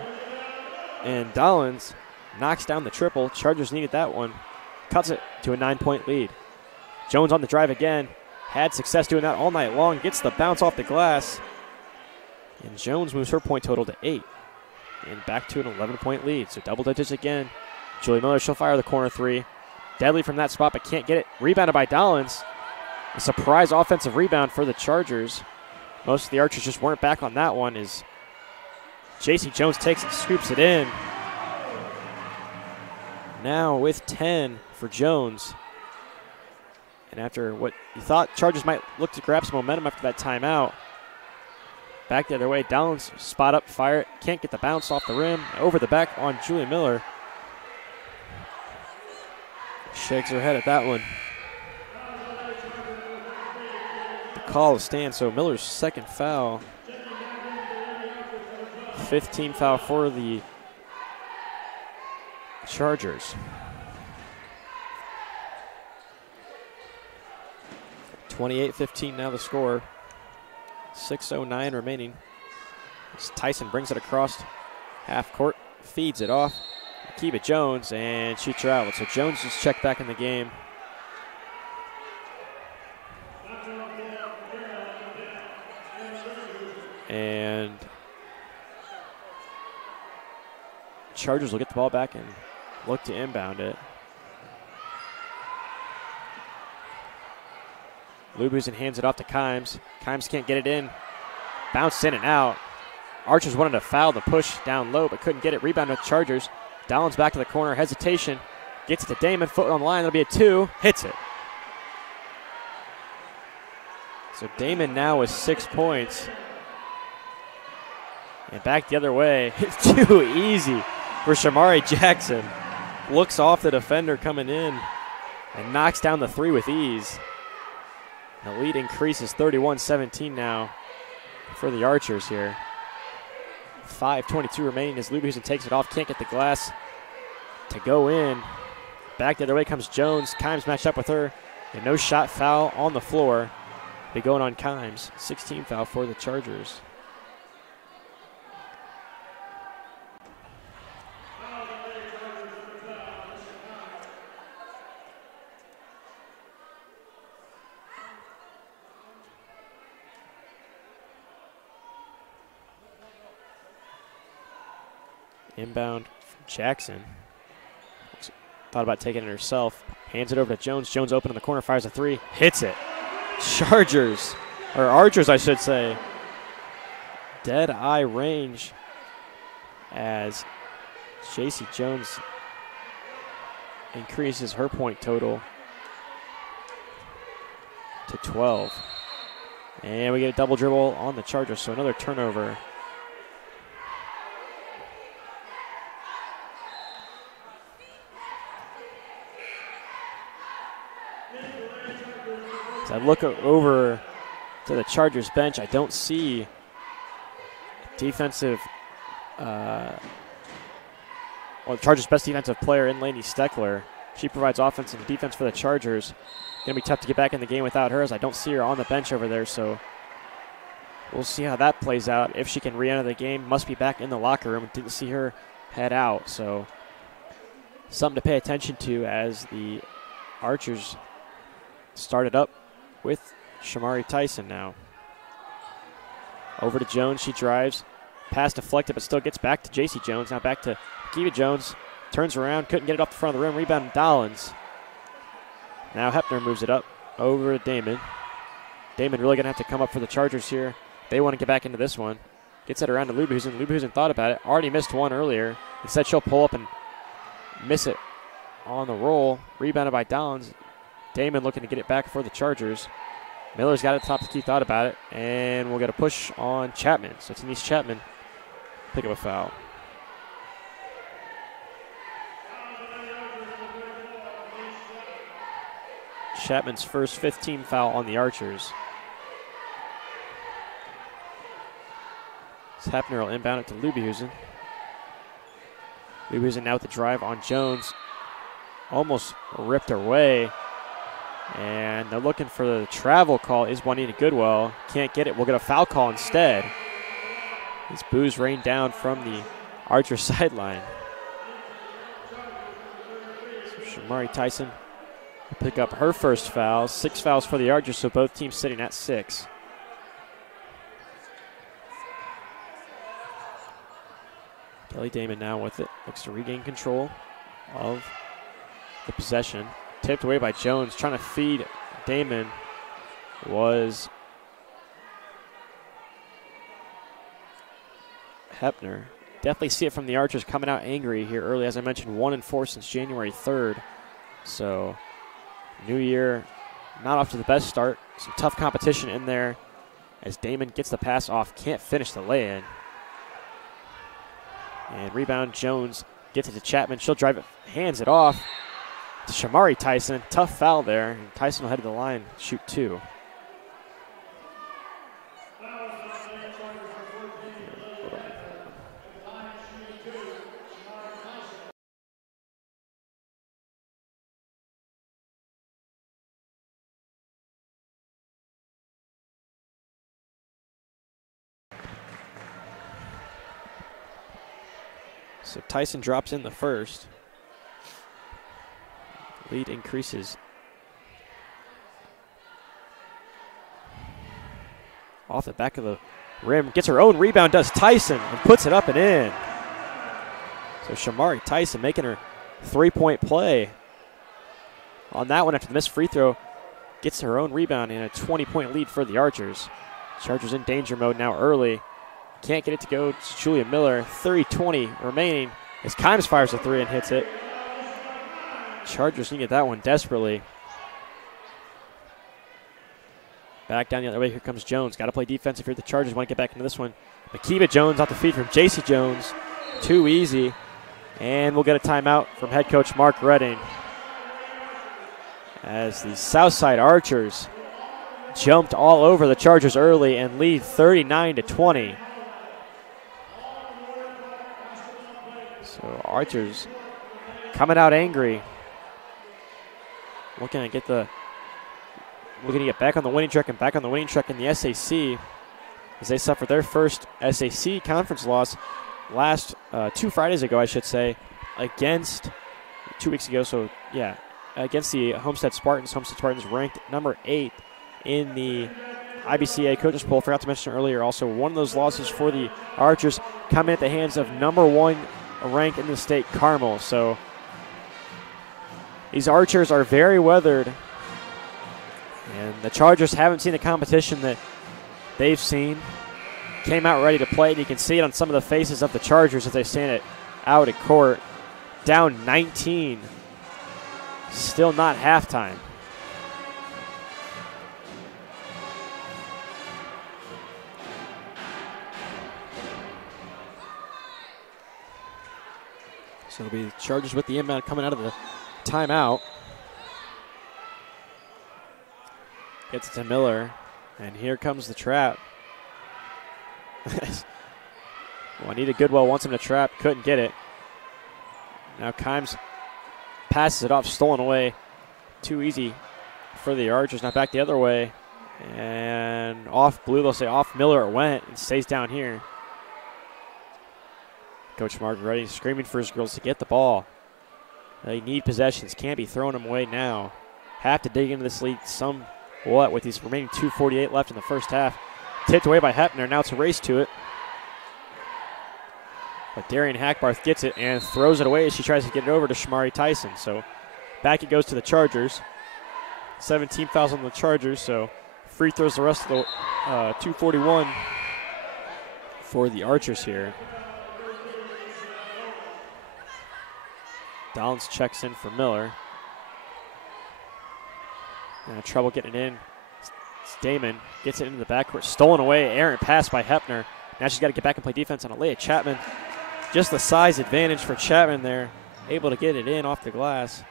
And Dolan's knocks down the triple. Chargers needed that one. Cuts it to a 9-point lead. Jones on the drive again. Had success doing that all night long. Gets the bounce off the glass. And Jones moves her point total to 8. And back to an 11-point lead. So double digits again. Julie Miller, she'll fire the corner 3. Deadly from that spot, but can't get it. Rebounded by Dollins. A surprise offensive rebound for the Chargers. Most of the Archers just weren't back on that one as J.C. Jones takes and scoops it in. Now with 10 for Jones. And after what you thought, Chargers might look to grab some momentum after that timeout. Back the other way, Downs spot up, fire it, can't get the bounce off the rim, over the back on Julie Miller. Shakes her head at that one. The call stands, so Miller's second foul. 15 foul for the Chargers. 28-15 now the score. 6:09 remaining. As Tyson brings it across half court, feeds it off. Akiva Jones, and she traveled. So Jones is checked back in the game. And Chargers will get the ball back and look to inbound it. Lubusen hands it off to Kimes. Kimes can't get it in. Bounced in and out. Archers wanted to foul the push down low, but couldn't get it. Rebound to Chargers. Downs back to the corner. Hesitation. Gets it to Damon. Foot on the line. It'll be a 2. Hits it. So Damon now with 6 points. And back the other way. It's too easy for Shamari Jackson. Looks off the defender coming in and knocks down the 3 with ease. The lead increases 31-17 now for the Archers here. 5:22 remaining as Lubusen takes it off. Can't get the glass to go in. Back the other way comes Jones. Kimes matched up with her. And no shot foul on the floor. They going on Kimes. 16 foul for the Chargers. Inbound from Jackson. Thought about taking it herself. Hands it over to Jones. Jones open in the corner, fires a 3. Hits it. Chargers, or Archers I should say. Dead eye range as J.C. Jones increases her point total to 12. And we get a double dribble on the Chargers, so another turnover. As I look over to the Chargers bench, I don't see defensive, the Chargers' best defensive player in Lainey Steckler. She provides offense and defense for the Chargers. Going to be tough to get back in the game without her, as I don't see her on the bench over there, so we'll see how that plays out. If she can re-enter the game, must be back in the locker room. Didn't see her head out, so something to pay attention to as the Archers started up with Shamari Tyson now. Over to Jones, she drives. Pass deflected, but still gets back to J.C. Jones. Now back to Akiva Jones. Turns around, couldn't get it off the front of the rim. Rebound Dollins. Now Hepner moves it up over to Damon. Damon really going to have to come up for the Chargers here. They want to get back into this one. Gets it around to Lubusen. Lubusen thought about it. Already missed one earlier. Instead, she'll pull up and miss it on the roll. Rebounded by Dollins. Damon looking to get it back for the Chargers. Miller's got it top of the key, thought about it, and we'll get a push on Chapman. So Denise Chapman pick up a foul. Chapman's first 15 foul on the Archers. Hepner will inbound it to Lubusen. Lubusen now with the drive on Jones. Almost ripped away. And they're looking for the travel call. Is Juanita Goodwell. Can't get it. We'll get a foul call instead. These boos rain down from the Archer sideline. So Shamari Tyson will pick up her first foul. 6 fouls for the Archers, so both teams sitting at 6. Kelly Damon now with it. Looks to regain control of the possession. Tipped away by Jones, trying to feed Damon was Hepner. Definitely see it from the Archers coming out angry here early. As I mentioned, 1-4 since January 3rd. So, new year, not off to the best start. Some tough competition in there as Damon gets the pass off, can't finish the lay-in. And rebound, Jones gets it to Chapman. She'll drive it, hands it off to Shamari Tyson. Tough foul there. And Tyson will head to the line, shoot 2. So Tyson drops in the first. Lead increases. Off the back of the rim. Gets her own rebound, does Tyson, and puts it up and in. So Shamari Tyson making her 3-point play on that one after the missed free throw. Gets her own rebound and a 20-point lead for the Archers. Chargers in danger mode now early. Can't get it to go to Julia Miller. 30-20 remaining as Kimes fires a 3 and hits it. Chargers need to get that one desperately. Back down the other way. Here comes Jones. Got to play defense if you're the Chargers. Want to get back into this one. Makiba Jones off the feed from J.C. Jones. Too easy. And we'll get a timeout from head coach Mark Redding as the Southside Archers jumped all over the Chargers early and lead 39-20. So Archers coming out angry. Looking to get back on the winning track and back on the winning track in the SAC as they suffered their first SAC conference loss last 2 Fridays ago, I should say, against 2 weeks ago. So yeah, against the Homestead Spartans. Homestead Spartans ranked number 8 in the IBCA coaches poll. Forgot to mention earlier also one of those losses for the Archers coming at the hands of number 1 ranked in the state, Carroll. So these Archers are very weathered, and the Chargers haven't seen the competition that they've seen. Came out ready to play, and you can see it on some of the faces of the Chargers as they stand it out at court. Down 19. Still not halftime. So it'll be the Chargers with the inbound coming out of the timeout. Gets it to Miller, and here comes the trap. Juanita Goodwell wants him to trap, couldn't get it. Now Kimes passes it off, stolen away. Too easy for the Archers. Now back the other way, and off Blue, they'll say off Miller it went, and stays down here. Coach Mark Redding screaming for his girls to get the ball. They need possessions, can't be throwing them away now. Have to dig into this lead somewhat with these remaining 2:48 left in the first half. Tipped away by Hepner, now it's a race to it. But Darian Hackbarth gets it and throws it away as she tries to get it over to Shamari Tyson. So back it goes to the Chargers. 17 fouls on the Chargers, so free throws the rest of the 2:41 for the Archers here. Downs checks in for Miller. Trouble getting it in. It's Damon gets it into the backcourt. Stolen away. Errant pass by Hepner. Now she's got to get back and play defense on Alea Chapman. Just the size advantage for Chapman there. Able to get it in off the glass.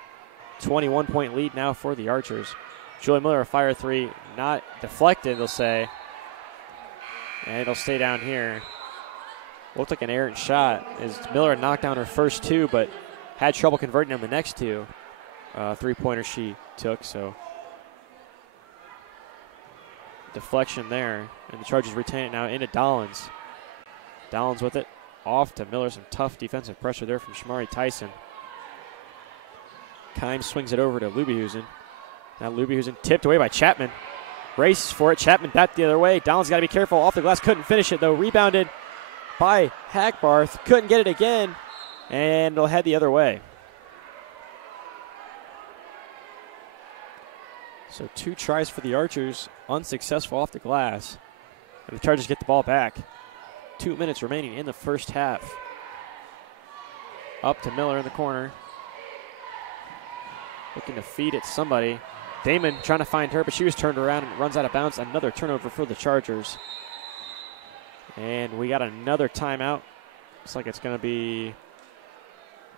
21-point lead now for the Archers. Julie Miller, a fire 3. Not deflected, they'll say. And it'll stay down here. Looked like an errant shot as Miller knocked down her first 2, but had trouble converting on the next 2 three-pointers she took. So deflection there, and the Chargers retain it now into Dollins. Dollins with it, off to Miller. Some tough defensive pressure there from Shamari Tyson. Kimes swings it over to Lubyhusen. Now Lubyhusen tipped away by Chapman. Races for it. Chapman back the other way. Dollins got to be careful. Off the glass. Couldn't finish it, though. Rebounded by Hackbarth. Couldn't get it again. And they'll head the other way. So 2 tries for the Archers. Unsuccessful off the glass. And the Chargers get the ball back. 2 minutes remaining in the first half. Up to Miller in the corner. looking to feed it somebody. Damon trying to find her, but she was turned around and runs out of bounds. Another turnover for the Chargers. And we got another timeout. Looks like it's going to be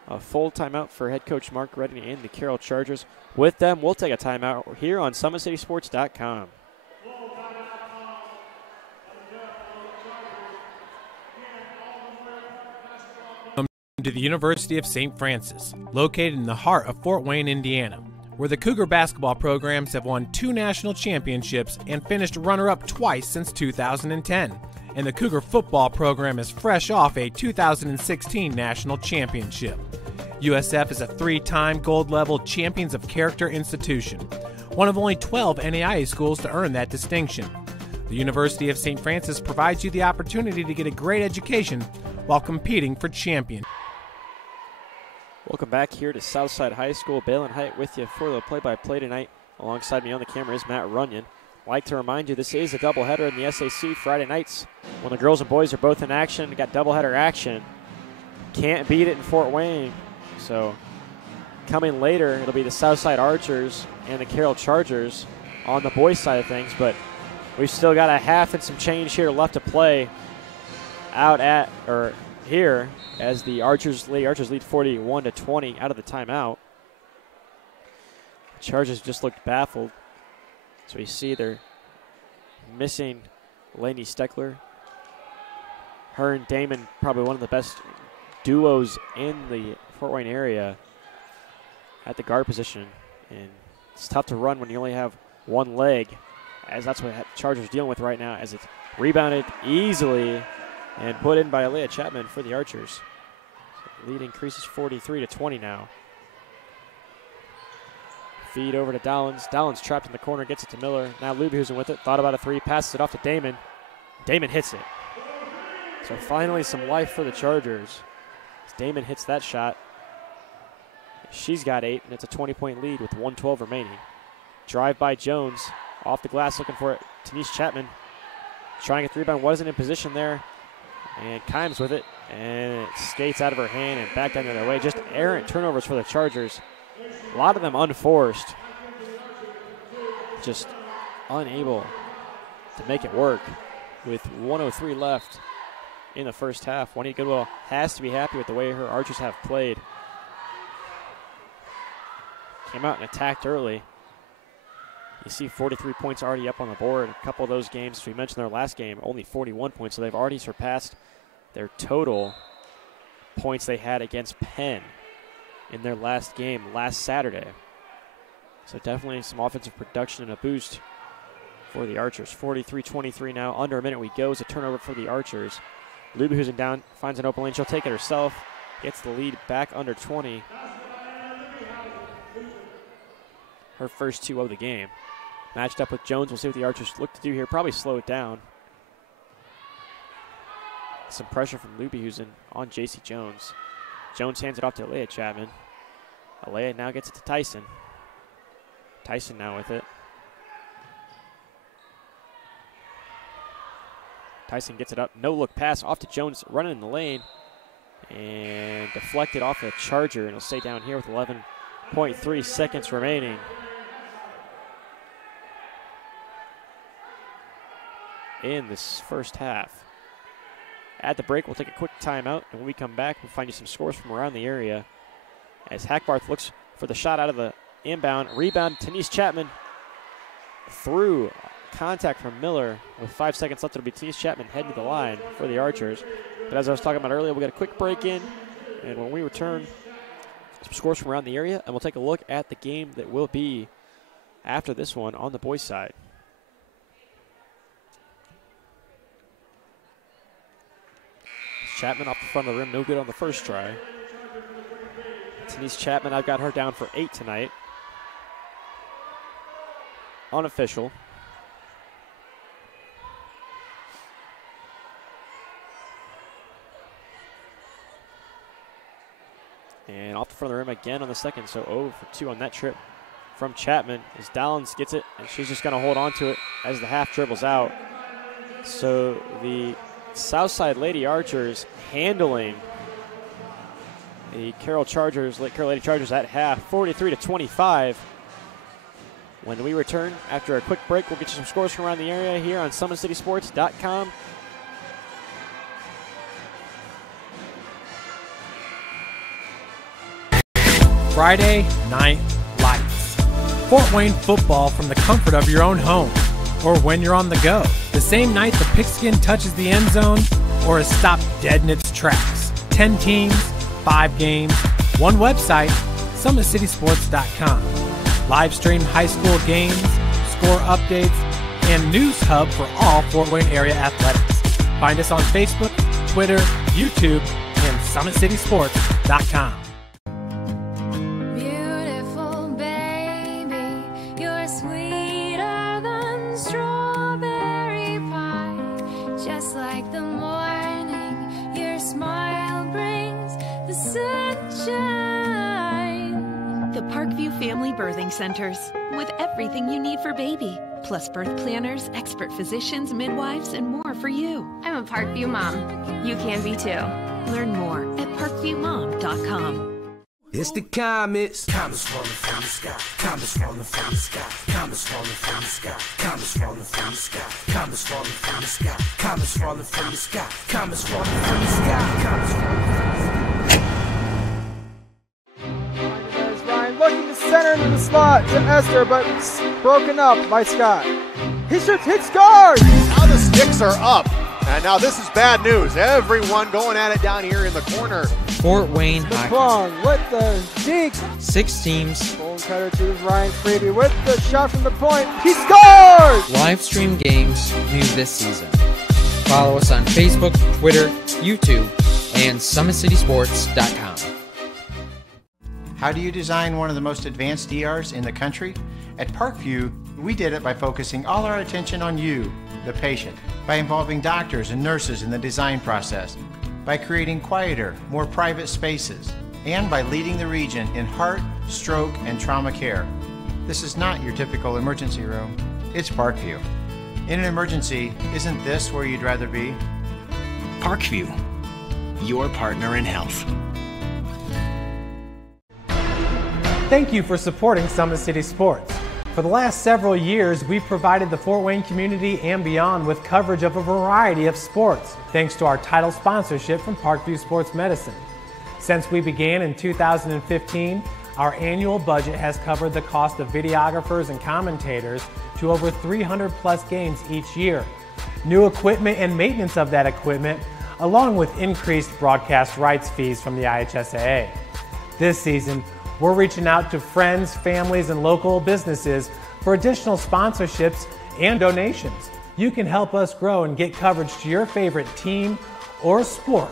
a full timeout for head coach Mark Redding and the Carroll Chargers. With them, we'll take a timeout here on SummitCitySports.com. To the University of St. Francis, located in the heart of Fort Wayne, Indiana, where the Cougar basketball programs have won 2 national championships and finished runner-up twice since 2010. And the Cougar football program is fresh off a 2016 national championship. USF is a 3-time gold-level Champions of Character institution, one of only 12 NAIA schools to earn that distinction. The University of St. Francis provides you the opportunity to get a great education while competing for champion. Welcome back here to Southside High School. Balin Height with you for the play-by-play tonight. Alongside me on the camera is Matt Runyon. I'd like to remind you this is a doubleheader in the SAC Friday nights when the girls and boys are both in action. We got doubleheader action. Can't beat it in Fort Wayne. So coming later, it'll be the Southside Archers and the Carroll Chargers on the boys' side of things. But we've still got a half and some change here left to play here as the Archers lead 41-20 out of the timeout. The Chargers just looked baffled. So you see they're missing Lainey Steckler. Her and Damon, probably one of the best duos in the Fort Wayne area at the guard position. And it's tough to run when you only have one leg, as that's what the Chargers are dealing with right now, as it's rebounded easily and put in by Aaliyah Chapman for the Archers. So lead increases 43-20 now. Feed over to Dowlins. Dowlins trapped in the corner, gets it to Miller. Now Lubehusen with it. Thought about a 3, passes it off to Damon. Damon hits it. So finally some life for the Chargers. As Damon hits that shot. She's got 8, and it's a 20-point lead with 1:12 remaining. Drive by Jones. Off the glass looking for it. Denise Chapman trying a 3-bound. Wasn't in position there. And Kimes with it. And it skates out of her hand and back down the other way. Just errant turnovers for the Chargers. A lot of them unforced. Just unable to make it work with 1:03 left in the first half. Juanita Goodwill has to be happy with the way her Archers have played. Came out and attacked early. You see 43 points already up on the board. A couple of those games, as we mentioned their last game, only 41 points, so they've already surpassed their total points they had against Penn in their last game last Saturday. So definitely some offensive production and a boost for the Archers. 43-23 now. Under a minute we go. It's a turnover for the Archers. Lubehusen down, finds an open lane. She'll take it herself. Gets the lead back under 20. Her first 2 of the game. Matched up with Jones. We'll see what the Archers look to do here. Probably slow it down. Some pressure from Lubehusen on J.C. Jones. Jones hands it off to Aaliyah Chapman. Aaliyah now gets it to Tyson. Tyson now with it. Tyson gets it up. No look pass off to Jones running in the lane. And deflected off the Charger. And it'll stay down here with 11.3 seconds remaining. In this first half. At the break, we'll take a quick timeout, and when we come back, we'll find you some scores from around the area. As Hackbarth looks for the shot out of the inbound. Rebound, Denise Chapman through contact from Miller. With 5 seconds left, it'll be Denise Chapman heading to the line for the Archers. But as I was talking about earlier, we'll get a quick break in, and when we return, some scores from around the area, and we'll take a look at the game that will be after this one on the boys' side. Chapman off the front of the rim, no good on the first try. Denise Chapman, I've got her down for 8 tonight. Unofficial. And off the front of the rim again on the second, so 0 for 2 on that trip from Chapman. As Dallins gets it, and she's just going to hold on to it as the half dribbles out. So the Southside Lady Archers handling the Carroll Lady Chargers at half, 43-25. When we return after a quick break, we'll get you some scores from around the area here on SummitCitySports.com. Friday Night Lights. Fort Wayne football from the comfort of your own home or when you're on the go. The same night the pigskin touches the end zone or is stopped dead in its tracks. 10 teams, 5 games, one website, SummitCitySports.com. Live stream high school games, score updates, and news hub for all Fort Wayne area athletics. Find us on Facebook, Twitter, YouTube, and SummitCitySports.com. Beautiful baby, you're sweeter than strawberry pie. Just like the morning, your smile brings the sunshine. The Parkview Family Birthing Centers, with everything you need for baby, plus birth planners, expert physicians, midwives, and more for you. I'm a Parkview mom. You can be too. Learn more at parkviewmom.com. It's the comets. Comets falling from the sky. Comets falling from the sky. Comets falling from the sky. Comets falling from the sky. Comets falling from the sky. Comets falling from the sky. Comets falling from the sky. Comets falling from the sky. There's Ryan looking to center into the slot to Esther, but broken up by Scott. He shoots, hits, scores! Now the sticks are up. And now this is bad news. Everyone going at it down here in the corner. Fort Wayne The hockey. Plong with the deke. 6 teams. Bone cutter to Ryan Freeby with the shot from the point. He scores! Live stream games new this season. Follow us on Facebook, Twitter, YouTube, and SummitCitySports.com. How do you design one of the most advanced ERs in the country? At Parkview, we did it by focusing all our attention on you, the patient, by involving doctors and nurses in the design process, by creating quieter, more private spaces, and by leading the region in heart, stroke, and trauma care. This is not your typical emergency room. It's Parkview. In an emergency, isn't this where you'd rather be? Parkview, your partner in health. Thank you for supporting Summit City Sports. For the last several years, we've provided the Fort Wayne community and beyond with coverage of a variety of sports, thanks to our title sponsorship from Parkview Sports Medicine. Since we began in 2015, our annual budget has covered the cost of videographers and commentators to over 300 plus games each year. New equipment and maintenance of that equipment, along with increased broadcast rights fees from the IHSAA. This season, we're reaching out to friends, families, and local businesses for additional sponsorships and donations. You can help us grow and get coverage to your favorite team or sport.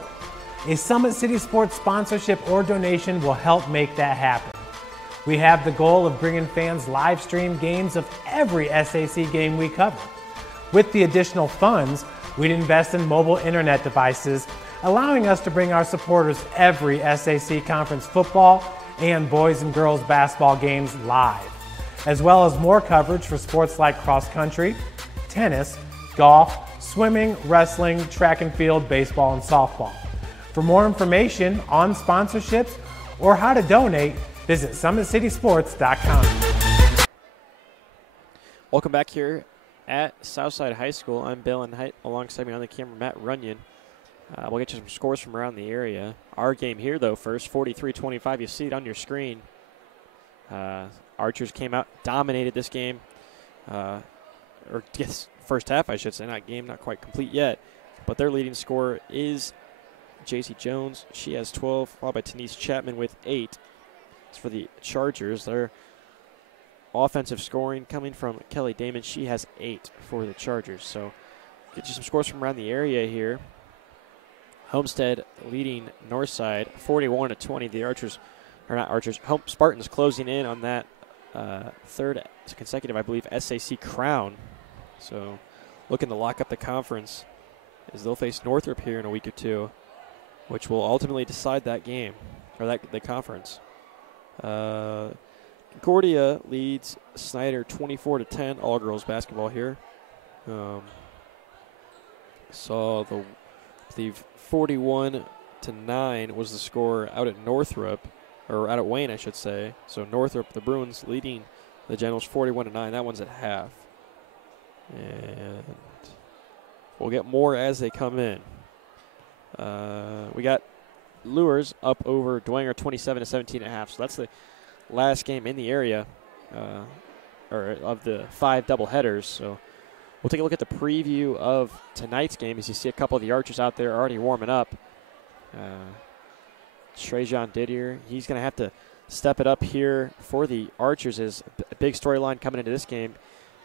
A Summit City Sports sponsorship or donation will help make that happen. We have the goal of bringing fans live stream games of every SAC game we cover. With the additional funds, we'd invest in mobile internet devices, allowing us to bring our supporters every SAC conference football and boys and girls basketball games live, as well as more coverage for sports like cross country, tennis, golf, swimming, wrestling, track and field, baseball, and softball. For more information on sponsorships or how to donate, visit SummitCitySports.com. Welcome back here at Southside High School. I'm Bill, and alongside me on the camera, Matt Runyon. We'll get you some scores from around the area. Our game here, though, first, 43-25. You see it on your screen. Archers came out, dominated this game. Or yes, first half, I should say. Not quite complete yet. But their leading scorer is JC Jones. She has 12, followed by Denise Chapman with 8. As for the Chargers, their offensive scoring coming from Kelly Damon. She has 8 for the Chargers. So get you some scores from around the area here. Homestead leading Northside 41-20. The Spartans closing in on that third consecutive, I believe, SAC crown. So looking to lock up the conference as they'll face Northrop here in a week or two, which will ultimately decide that game, or the conference. Concordia leads Snyder 24-10, all girls basketball here. Saw the 41 41-9 was the score out at Northrop, or out at Wayne, I should say. So Northrop, the Bruins, leading the Generals 41-9. That one's at half. And we'll get more as they come in. We got Lures up over Dwenger 27-17 at half. So that's the last game in the area, or of the 5 doubleheaders. So we'll take a look at the preview of tonight's game as you see a couple of the Archers out there already warming up. Trajan Didier, he's going to have to step it up here for the Archers as a big storyline coming into this game.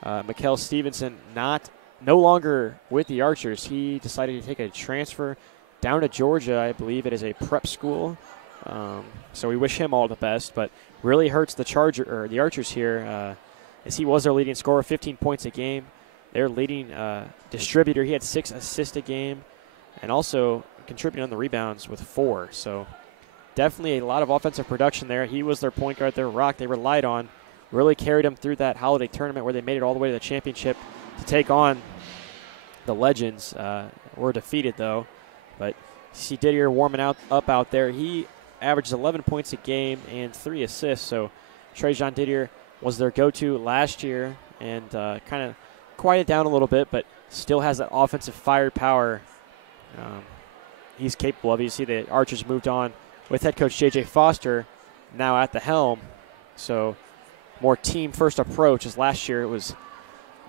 Mikkel Stevenson no longer with the Archers. He decided to take a transfer down to Georgia. I believe it is a prep school. So we wish him all the best, but really hurts the Archers here as he was their leading scorer, 15 points a game. Their leading distributor, he had 6 assists a game and also contributing on the rebounds with 4. So definitely a lot of offensive production there. He was their point guard, their rock they relied on. Really carried them through that holiday tournament where they made it all the way to the championship to take on the Legends. Were defeated, though. But you see Didier warming up out there. He averages 11 points a game and 3 assists. So Trajan Didier was their go-to last year and kind of quieted down a little bit, but still has that offensive firepower he's capable of. You see the Archers moved on with head coach J.J. Foster now at the helm. So more team-first approach, as last year it was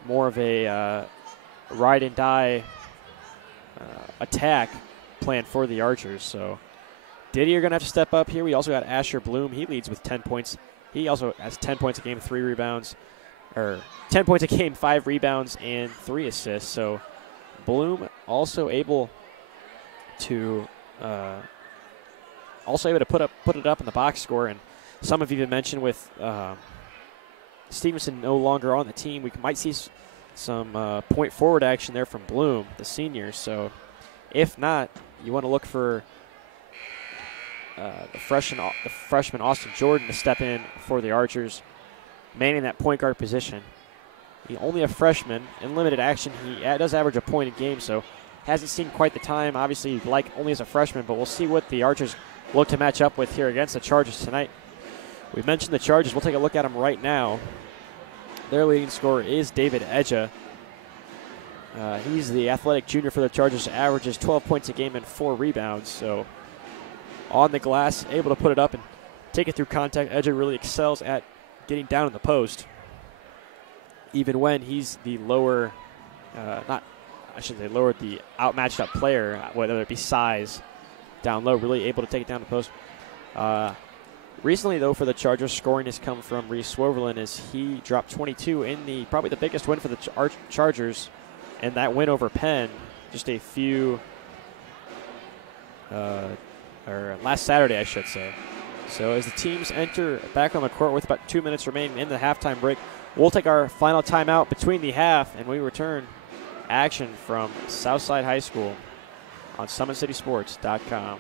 more of a ride-and-die attack plan for the Archers. So Didier going to have to step up here. We also got Asher Bloom. He leads with 10 points. He also has 10 points a game, 3 rebounds. Or 10 points a game, 5 rebounds, and 3 assists. So Bloom also able to put it up in the box score. And some of you have mentioned with Stevenson no longer on the team, we might see some point forward action there from Bloom, the senior. So if not, you want to look for the freshman Austin Jordan to step in for the Archers, manning that point guard position. He only a freshman in limited action. He does average a point a game, so hasn't seen quite the time. Obviously, like only as a freshman, but we'll see what the Archers look to match up with here against the Chargers tonight. We mentioned the Chargers. We'll take a look at them right now. Their leading scorer is David Edja. He's the athletic junior for the Chargers, averages 12 points a game and 4 rebounds. So on the glass, able to put it up and take it through contact. Edja really excels at getting down in the post, even when he's the lower, the outmatched up player, whether it be size, down low, really able to take it down the post. Recently, though, for the Chargers, scoring has come from Reese Swoverlin as he dropped 22 in probably the biggest win for the Chargers, and that win over Penn just a few, or last Saturday, I should say. So as the teams enter back on the court with about 2 minutes remaining in the halftime break, we'll take our final timeout between the half, and we return action from Southside High School on SummitCitySports.com.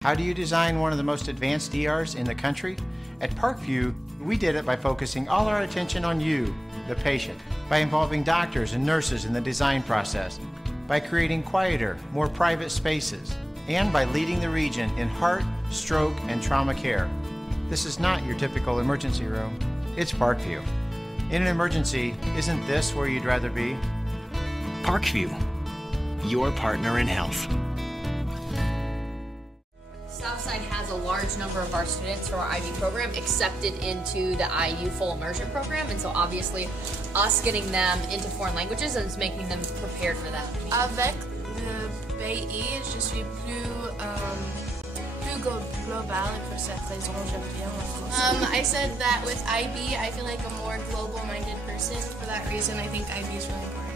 How do you design one of the most advanced ERs in the country? At Parkview, we did it by focusing all our attention on you, the patient, by involving doctors and nurses in the design process, by creating quieter, more private spaces, and by leading the region in heart, stroke, and trauma care. This is not your typical emergency room. It's Parkview. In an emergency, isn't this where you'd rather be? Parkview, your partner in health. Southside has a large number of our students from our IB program accepted into the IU full immersion program, and so obviously us getting them into foreign languages is making them prepared for that. Avec le pays, je suis plus global, et pour cette raison j'aime bien en français. I said that with IB, I feel like a more global-minded person. For that reason, I think IB is really important.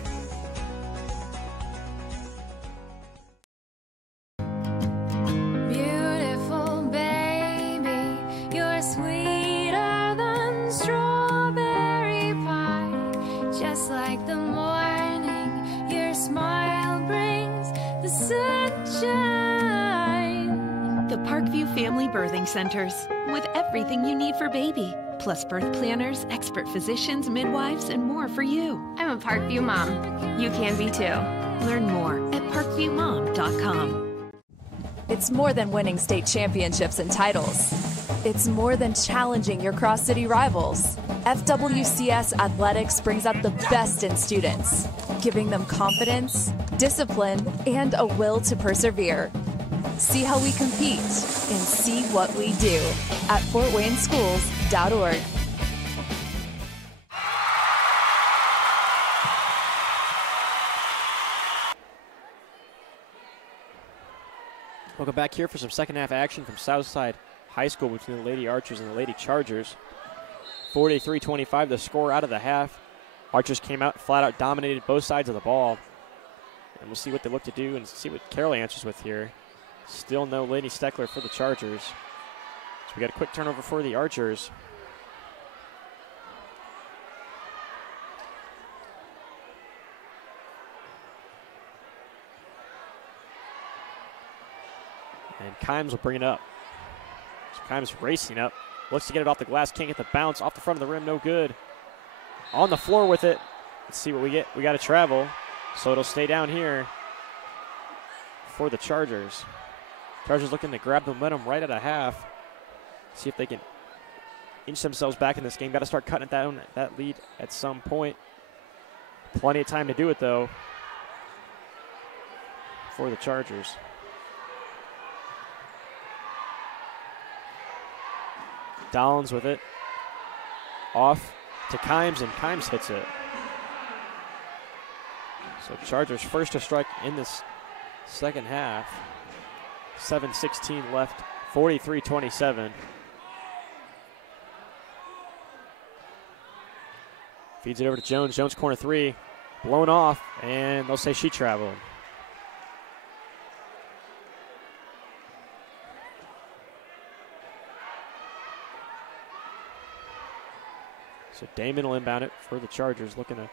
Family Birthing Centers, with everything you need for baby, plus birth planners, expert physicians, midwives, and more for you. I'm a Parkview mom. You can be too. Learn more at parkviewmom.com. It's more than winning state championships and titles. It's more than challenging your cross-city rivals. FWCS Athletics brings out the best in students, giving them confidence, discipline, and a will to persevere. See how we compete and see what we do at fortwayneschools.org. Welcome back here for some second half action from Southside High School between the Lady Archers and the Lady Chargers. 43-25 the score out of the half. Archers came out, flat out dominated both sides of the ball. And we'll see what they look to do and see what Carroll answers with here. Still no Lady Steckler for the Chargers. So we got a quick turnover for the Archers. And Kimes will bring it up. So Kimes racing up. Looks to get it off the glass. Can't get the bounce. Off the front of the rim. No good. On the floor with it. Let's see what we get. We got to travel. So it'll stay down here for the Chargers. Chargers looking to grab the momentum right at a half. See if they can inch themselves back in this game. Got to start cutting down that lead at some point. Plenty of time to do it, though, for the Chargers. Dollins with it. Off to Kimes, and Kimes hits it. So Chargers first to strike in this second half. 7:16 left, 43-27. Feeds it over to Jones. Jones corner three. Blown off, and they'll say she traveled. So Damon will inbound it for the Chargers, looking to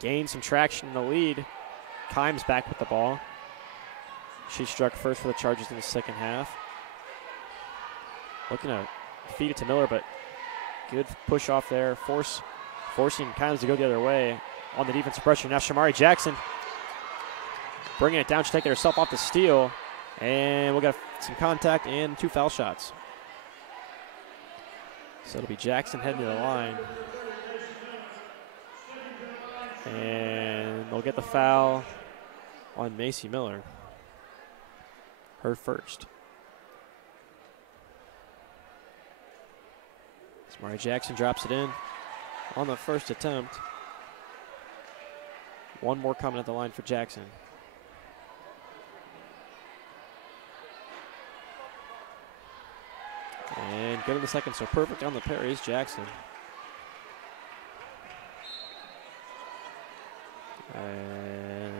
gain some traction in the lead. Kimes back with the ball. She struck first for the Chargers in the second half. Looking to feed it to Miller, but good push off there. Forcing Kimes to go the other way on the defensive pressure. Now Shamari Jackson bringing it down. She's taking herself off the steal. And we'll get some contact and 2 foul shots. So it'll be Jackson heading to the line. And they'll get the foul on Macy Miller. Her first. Shamari Jackson drops it in on the first attempt. One more coming at the line for Jackson. And good in the second, so perfect on the parry is Jackson. And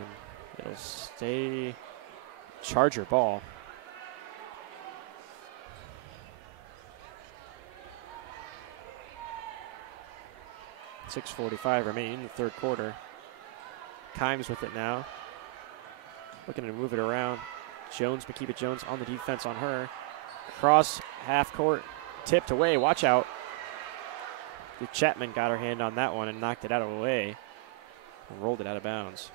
it'll stay Charger ball. .6:45 remaining in the third quarter. Kimes with it now. Looking to move it around. Jones, Makeba Jones on the defense on her. Across half court, tipped away. Watch out. Chapman got her hand on that one and knocked it out of the way and rolled it out of bounds.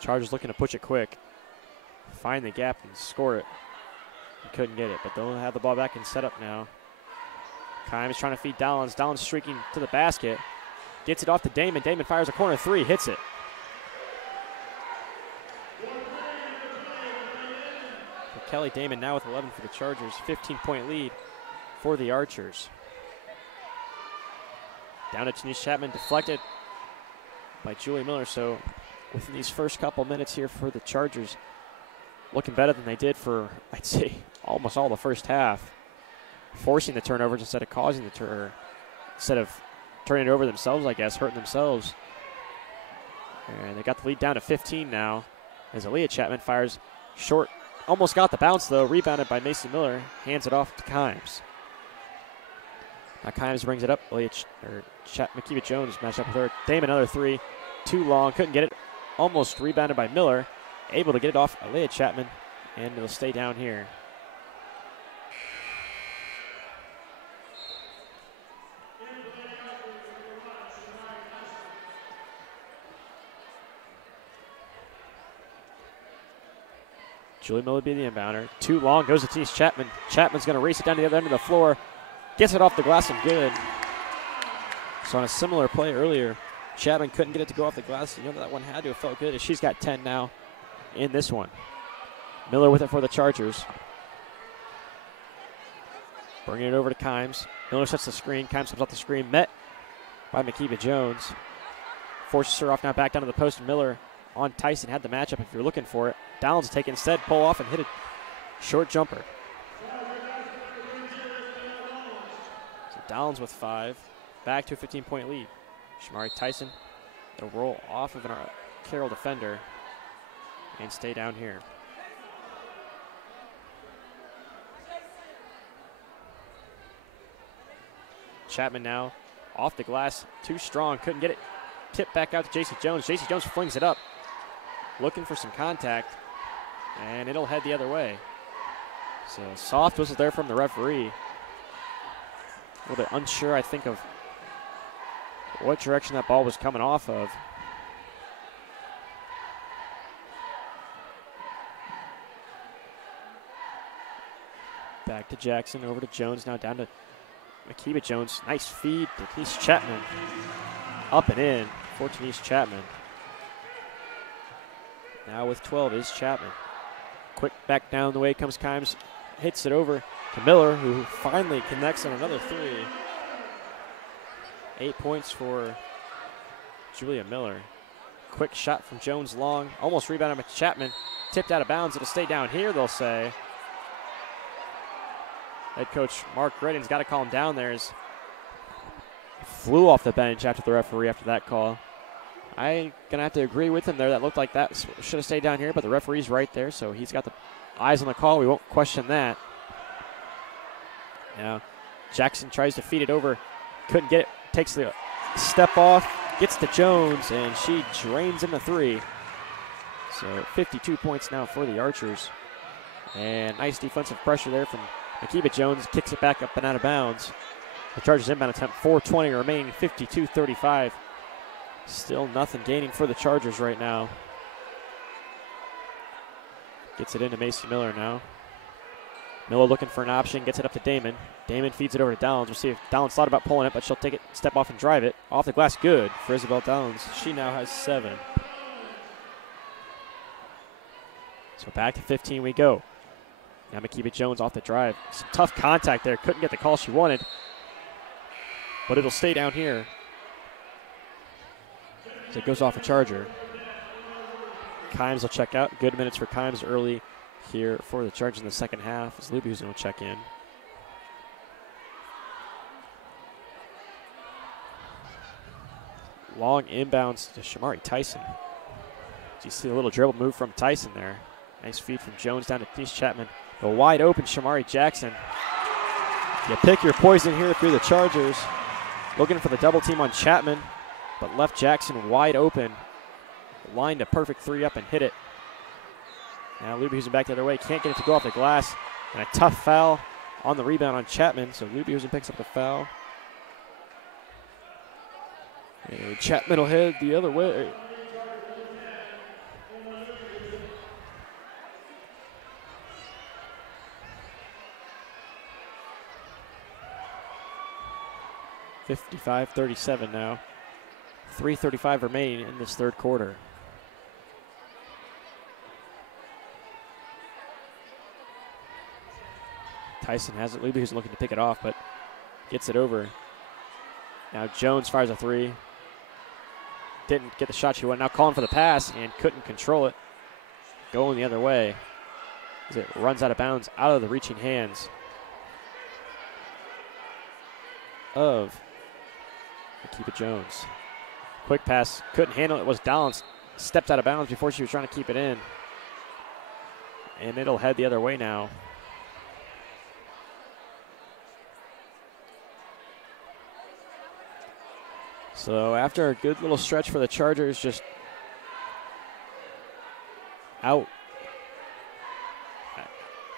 Chargers looking to push it quick, find the gap and score it. Couldn't get it, but they'll have the ball back and set up now. Kimes trying to feed Dollins. Dollins streaking to the basket. Gets it off to Damon. Damon fires a corner three, hits it. Kelly Damon now with 11 for the Chargers. 15-point lead for the Archers. Down to Tanisha Chapman, deflected by Julie Miller. So within these first couple minutes here for the Chargers, looking better than they did for, I'd say, almost all the first half. Forcing the turnovers instead of causing the turn, instead of turning it over themselves, I guess, hurting themselves. And they got the lead down to 15 now as Aaliyah Chapman fires short. Almost got the bounce, though. Rebounded by Macy Miller. Hands it off to Kimes. Now Kimes brings it up. Makeba Jones matched up with her. Damon, another three. Too long. Couldn't get it. Almost rebounded by Miller. Able to get it off Aaliyah Chapman. And it'll stay down here. Julie Miller be the inbounder. Too long, goes to Denise Chapman. Chapman's going to race it down to the other end of the floor. Gets it off the glass and good. So on a similar play earlier, Chapman couldn't get it to go off the glass. You know that one had to have felt good, as she's got 10 now in this one. Miller with it for the Chargers. Bringing it over to Kimes. Miller sets the screen. Kimes comes off the screen. Met by Makiba Jones. Forces her off now back down to the post. Miller on Tyson had the matchup if you're looking for it. Downs take it instead, pull off and hit a short jumper. So Downs with 5. Back to a 15-point lead. Shamari Tyson will roll off of an Carroll defender and stay down here. Chapman now off the glass, too strong, couldn't get it. Tipped back out to JC Jones. JC Jones flings it up, looking for some contact, and it'll head the other way. So soft whistle there from the referee. A little bit unsure, I think, of what direction that ball was coming off of. Back to Jackson, over to Jones, now down to Makiba Jones. Nice feed to Denise Chapman. Up and in for Denise Chapman. Now with 12 is Chapman. Quick back down the way comes Kimes. Hits it over to Miller, who finally connects on another 3. 8 points for Julia Miller. Quick shot from Jones long. Almost rebounded by Chapman. Tipped out of bounds. It'll stay down here, they'll say. Head coach Mark Redding's got to call him down there. As flew off the bench after the referee after that call. I'm going to have to agree with him there. That looked like that should have stayed down here, but the referee's right there, so he's got the eyes on the call. We won't question that. Now, Jackson tries to feed it over. Couldn't get it. Takes the step off. Gets to Jones, and she drains in the 3. So 52 points now for the Archers. And nice defensive pressure there from Makiba Jones. Kicks it back up and out of bounds. The Chargers inbound attempt, 4:20 remaining, 52-35. Still nothing gaining for the Chargers right now. Gets it into Macy Miller now. Miller looking for an option, gets it up to Damon. Damon feeds it over to Downs. We'll see if Downs thought about pulling it, but she'll take it, step off and drive it. Off the glass, good for Isabel Downs. She now has 7. So back to 15 we go. Now Makiba Jones off the drive. Some tough contact there. Couldn't get the call she wanted. But it'll stay down here. As it goes off a Charger. Kimes will check out. Good minutes for Kimes early here for the Chargers in the second half. As Lubyhusen will check in. Long inbounds to Shamari Tyson. You see a little dribble move from Tyson there. Nice feed from Jones down to Denise Chapman. The wide open Shamari Jackson. You pick your poison here if you're the Chargers. Looking for the double team on Chapman, but left Jackson wide open. Lined a perfect 3 up and hit it. Now Lubyhusen back the other way. Can't get it to go off the glass. And a tough foul on the rebound on Chapman. So Lubyhusen picks up the foul. And Chapman will head the other way. (55-37) now. 3:35 remaining in this third quarter. Tyson has it. Lubyhusen looking to pick it off, but gets it over. Now Jones fires a 3. Didn't get the shot she wanted. Now calling for the pass and couldn't control it. Going the other way as it runs out of bounds, out of the reaching hands of Makiba Jones. Quick pass, couldn't handle it. Was Downs, stepped out of bounds before she was trying to keep it in. And it'll head the other way now. So after a good little stretch for the Chargers, just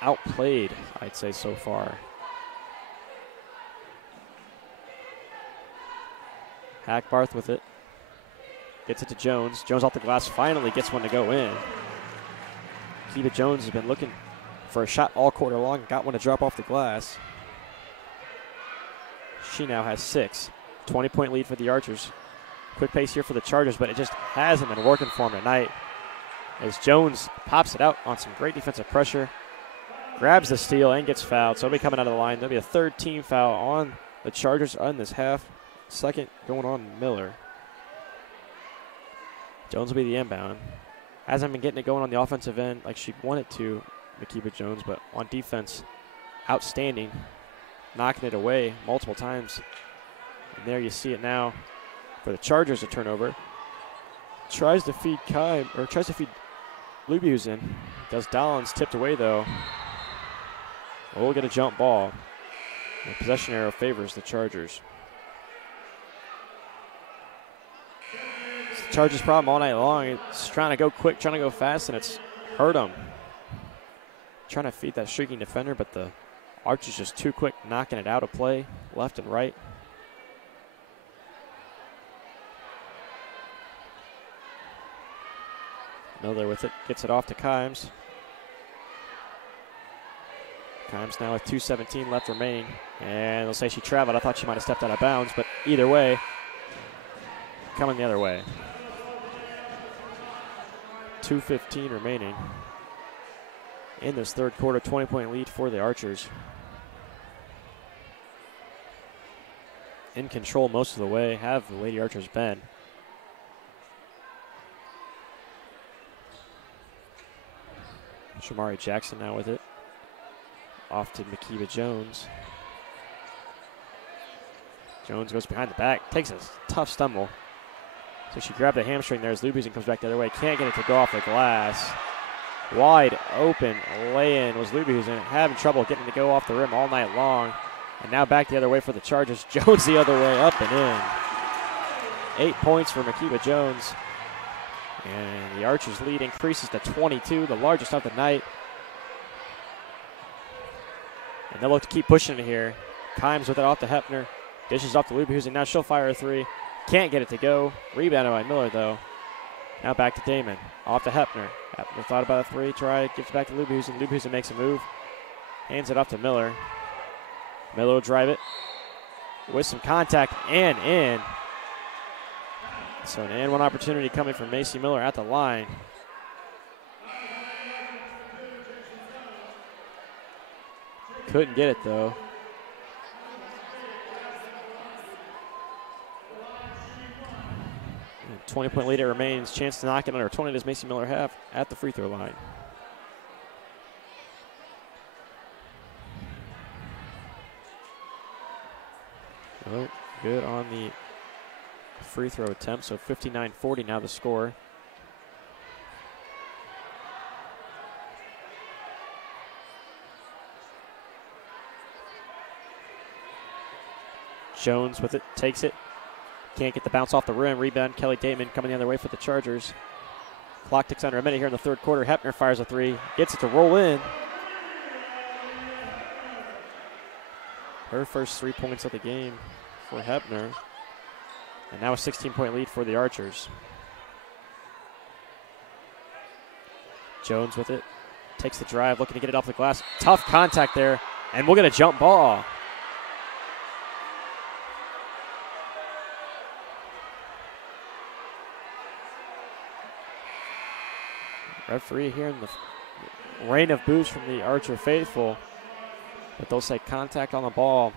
outplayed, I'd say, so far. Hackbarth with it. Gets it to Jones. Jones off the glass, finally gets one to go in. Makiba Jones has been looking for a shot all quarter long and got one to drop off the glass. She now has 6. 20-point lead for the Archers. Quick pace here for the Chargers, but it just hasn't been working for them tonight. As Jones pops it out on some great defensive pressure, grabs the steal and gets fouled. So it'll be coming out of the line. There'll be a third team foul on the Chargers on this half. Second going on Miller. Jones will be the inbound. Hasn't been getting it going on the offensive end like she wanted to, Makiba Jones, but on defense, outstanding. Knocking it away multiple times. And there you see it now for the Chargers, a turnover. Tries to feed Lubusen. Does Dollins, tipped away though. We'll get a jump ball. The possession arrow favors the Chargers. It's the Chargers' problem all night long. It's trying to go quick, trying to go fast, and it's hurt them. Trying to feed that streaking defender, but the Archers just too quick, knocking it out of play, left and right. Miller with it, gets it off to Kimes. Kimes now with 2:17 left remaining. And they'll say she traveled. I thought she might have stepped out of bounds, but either way, coming the other way. 2:15 remaining in this third quarter. 20-point lead for the Archers. In control most of the way have the Lady Archers been. Shamari Jackson now with it. Off to Makiba Jones. Jones goes behind the back, takes a tough stumble. So she grabbed the hamstring there as Lubusen comes back the other way. Can't get it to go off the glass. Wide open lay-in was Lubusen, having trouble getting it to go off the rim all night long. And now back the other way for the Chargers. Jones the other way, up and in. 8 points for Makiba Jones. And the Archers' lead increases to 22, the largest of the night. And they'll look to keep pushing it here. Kimes with it off to Hepner. Dishes off to Lubusen. Now she'll fire a three. Can't get it to go. Rebounded by Miller, though. Now back to Damon. Off to Hepner. Hepner thought about a three. Try. Gives it back to Lubusen. Lubusen makes a move. Hands it off to Miller. Miller will drive it. With some contact and in. So an and one opportunity coming from Macy Miller at the line. Couldn't get it though. 20-point lead it remains. Chance to knock it under 20 does Macy Miller have at the free throw line. Oh, good on the free throw attempt, so 59-40 now the score. Jones with it, takes it. Can't get the bounce off the rim. Rebound, Kelly Damon coming the other way for the Chargers. Clock ticks under a minute here in the third quarter. Hepner fires a three, gets it to roll in. Her first 3 points of the game for Hepner. And now a 16-point lead for the Archers. Jones with it. Takes the drive, looking to get it off the glass. Tough contact there, and we'll get a jump ball. Referee here in the rain of boos from the Archer faithful. But they'll say contact on the ball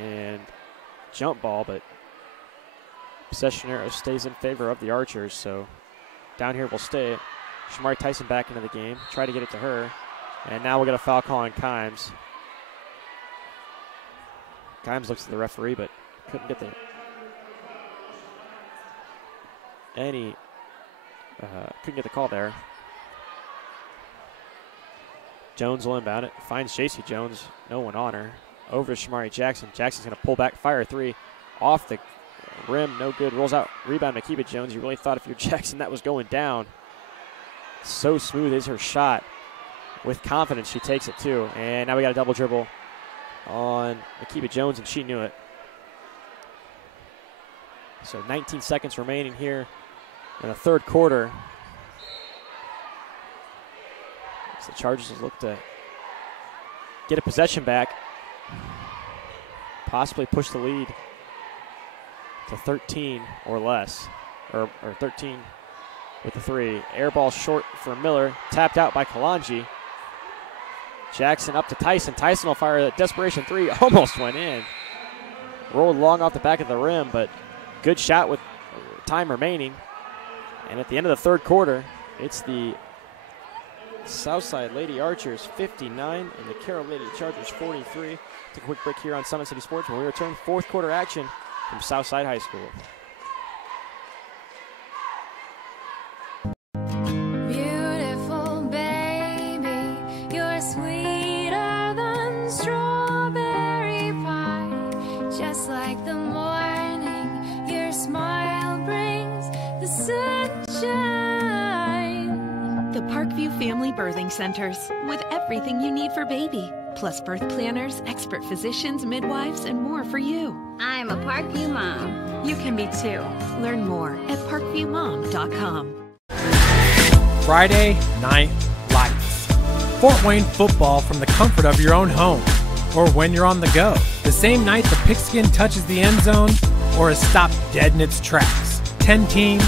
and jump ball, but possession arrow stays in favor of the Archers, so down here will stay. Shamari Tyson back into the game, try to get it to her, and now we'll get a foul call on Kimes. Kimes looks at the referee, but couldn't get couldn't get the call there. Jones will inbound it, finds JC Jones, no one on her. Over to Shamari Jackson. Jackson's going to pull back, fire a three. Off the rim, no good. Rolls out, rebound Makiba Jones. You really thought if you're Jackson that was going down. So smooth is her shot. With confidence, she takes it too. And now we got a double dribble on Makiba Jones, and she knew it. So 19 seconds remaining here in the third quarter. So the Chargers look to get a possession back, possibly push the lead to 13 or less, or 13 with the 3. Air ball short for Miller, tapped out by Kalanji. Jackson up to Tyson. Tyson will fire a desperation 3, almost went in. Rolled long off the back of the rim, but good shot with time remaining. And at the end of the third quarter, it's the Southside Lady Archers 59 and the Carroll Lady Chargers 43. Take a quick break here on Summit City Sports when we return fourth quarter action from Southside High School. Beautiful baby, you're sweeter than strawberry pie. Just like the morning, your smile brings the sunshine. The Parkview Family Birthing Centers, with everything you need for baby, plus birth planners, expert physicians, midwives, and more for you. I'm a Parkview mom. You can be too. Learn more at parkviewmom.com. Friday Night Lights. Fort Wayne football from the comfort of your own home, or when you're on the go. The same night the pigskin touches the end zone, or is stopped dead in its tracks. 10 teams,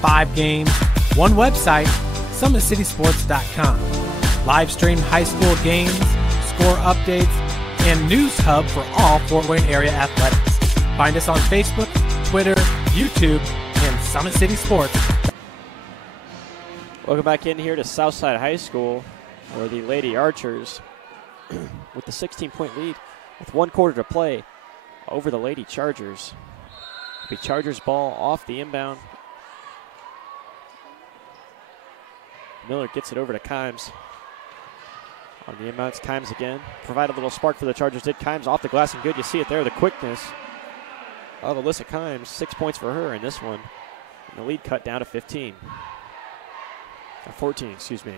5 games, one website, SummitCitySports.com. Live stream high school games, score updates, and news hub for all Fort Wayne area athletics. Find us on Facebook, Twitter, YouTube, and Summit City Sports. Welcome back in here to Southside High School, where the Lady Archers, with the 16-point lead, with 1 quarter to play, over the Lady Chargers. It'll be Chargers ball off the inbound. Miller gets it over to Kimes. On the inbound, it's Kimes again. Provide a little spark for the Chargers. Did Kimes off the glass and good. You see it there, the quickness of Alyssa Kimes. 6 points for her in this one. And the lead cut down to 15. 14, excuse me.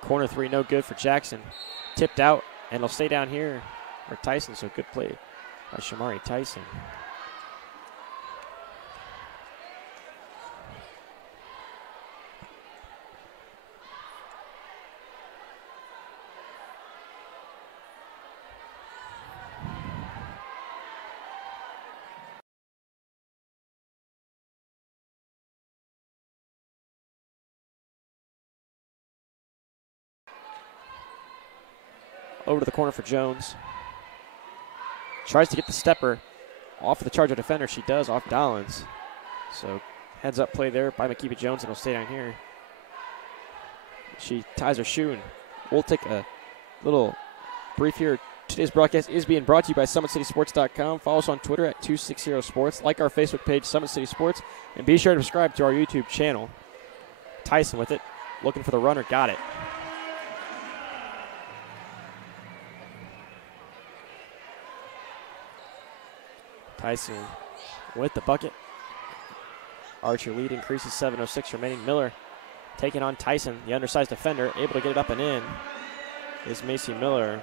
Corner 3, no good for Jackson. Tipped out, and it'll stay down here for Tyson, so good play by Shamari Tyson. Over to the corner for Jones. Tries to get the stepper off of the Charger defender. She does, off Dollins. So heads up play there by Makiba Jones, and will stay down here. She ties her shoe, and we'll take a little brief here. Today's broadcast is being brought to you by SummitCitySports.com. Follow us on Twitter at 260sports. Like our Facebook page, Summit City Sports. And be sure to subscribe to our YouTube channel. Tyson with it. Looking for the runner. Got it. Tyson with the bucket. Archer lead increases, 7:06 remaining. Miller taking on Tyson, the undersized defender, able to get it up and in is Macy Miller.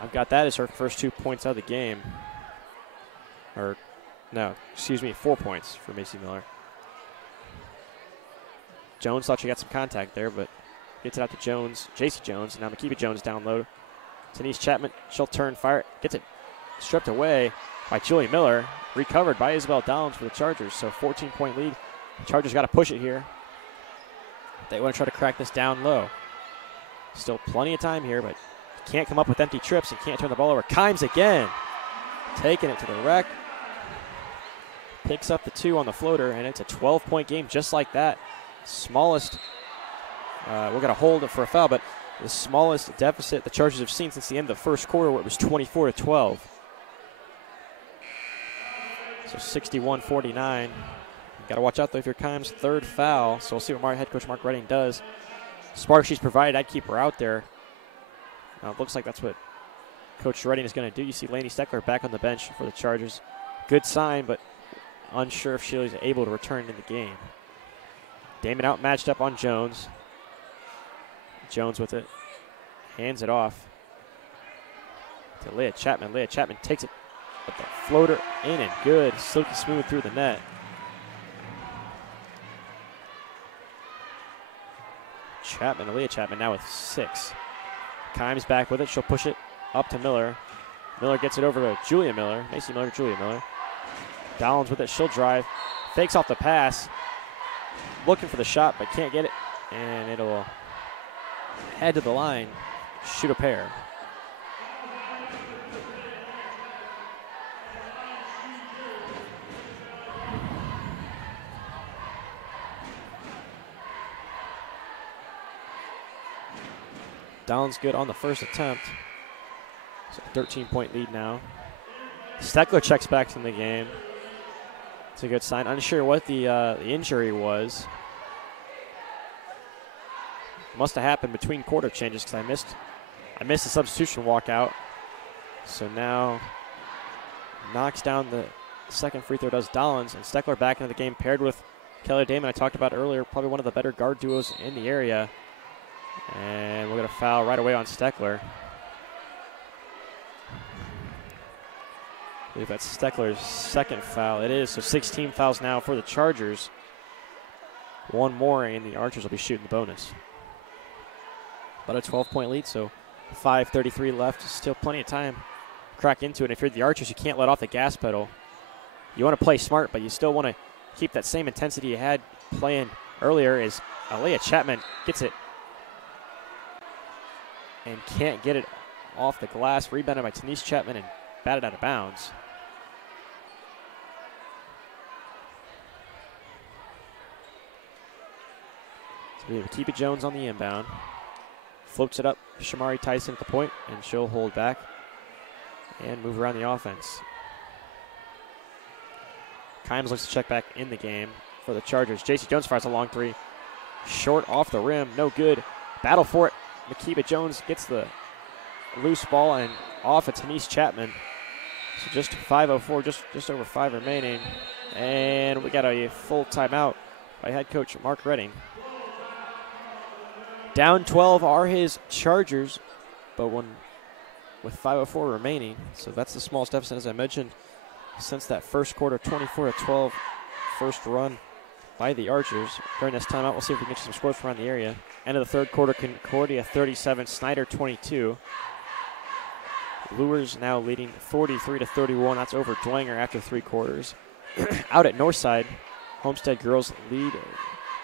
I've got that as her first 2 points out of the game. Or, no, excuse me, 4 points for Macy Miller. Jones thought she got some contact there, but gets it out to Jones, JC Jones, and now Makiba Jones down low. Denise Chapman, she'll turn, fire, gets it stripped away by Julie Miller, recovered by Isabel Downs for the Chargers. So 14-point lead. Chargers got to push it here. They want to try to crack this down low. Still plenty of time here, but can't come up with empty trips and can't turn the ball over. Kimes again, taking it to the rack. Picks up the 2 on the floater, and it's a 12-point game just like that. Smallest, we're going to hold it for a foul, but the smallest deficit the Chargers have seen since the end of the first quarter, where it was 24-12. So 61-49. Got to watch out, though, if you're Kimes' third foul. So we'll see what head coach Mark Redding does. Spark she's provided, I'd keep her out there. It looks like that's what Coach Redding is going to do. You see Lainey Steckler back on the bench for the Chargers. Good sign, but unsure if she's able to return in the game. Damon out matched up on Jones. Jones with it. Hands it off to Leah Chapman. Leah Chapman takes it But the floater in and good. Silky smooth through the net. Chapman, Aaliyah Chapman now with 6. Kimes back with it. She'll push it up to Miller. Miller gets it over to Julia Miller. Macy Miller, Julia Miller. Dollins with it. She'll drive. Fakes off the pass. Looking for the shot, but can't get it. And it'll head to the line. Shoot a pair. Dollins good on the first attempt. So 13-point lead now. Steckler checks back in the game. It's a good sign. Unsure what the injury was. Must have happened between quarter changes because I missed the substitution walkout. So now knocks down the second free throw does Dollins, and Steckler back into the game paired with Kelly Damon I talked about earlier, probably one of the better guard duos in the area. And we're going to foul right away on Steckler. I believe that's Steckler's second foul. It is, so 16 fouls now for the Chargers. One more, and the Archers will be shooting the bonus. About a 12-point lead, so 5:33 left. Still plenty of time to crack into it. If you're the Archers, you can't let off the gas pedal. You want to play smart, but you still want to keep that same intensity you had playing earlier. As Aaliyah Chapman gets it and can't get it off the glass. Rebounded by Denise Chapman and batted out of bounds. So we have Akiba Jones on the inbound. Floats it up. Shamari Tyson at the point, and she'll hold back and move around the offense. Kimes looks to check back in the game for the Chargers. JC Jones fires a long three. Short off the rim. No good. Battle for it. Akiba Jones gets the loose ball and off of Denise Chapman. So just 5:04, just over 5 remaining. And we got a full timeout by head coach Mark Redding. Down 12 are his Chargers, but with 5:04 remaining. So that's the smallest deficit, as I mentioned, since that first quarter, 24-12 first run by the Archers. During this timeout, we'll see if we can get some scores from around the area. End of the third quarter, Concordia 37, Snyder 22. Lures now leading 43-31. That's over Dwenger after 3 quarters. Out at Northside, Homestead girls lead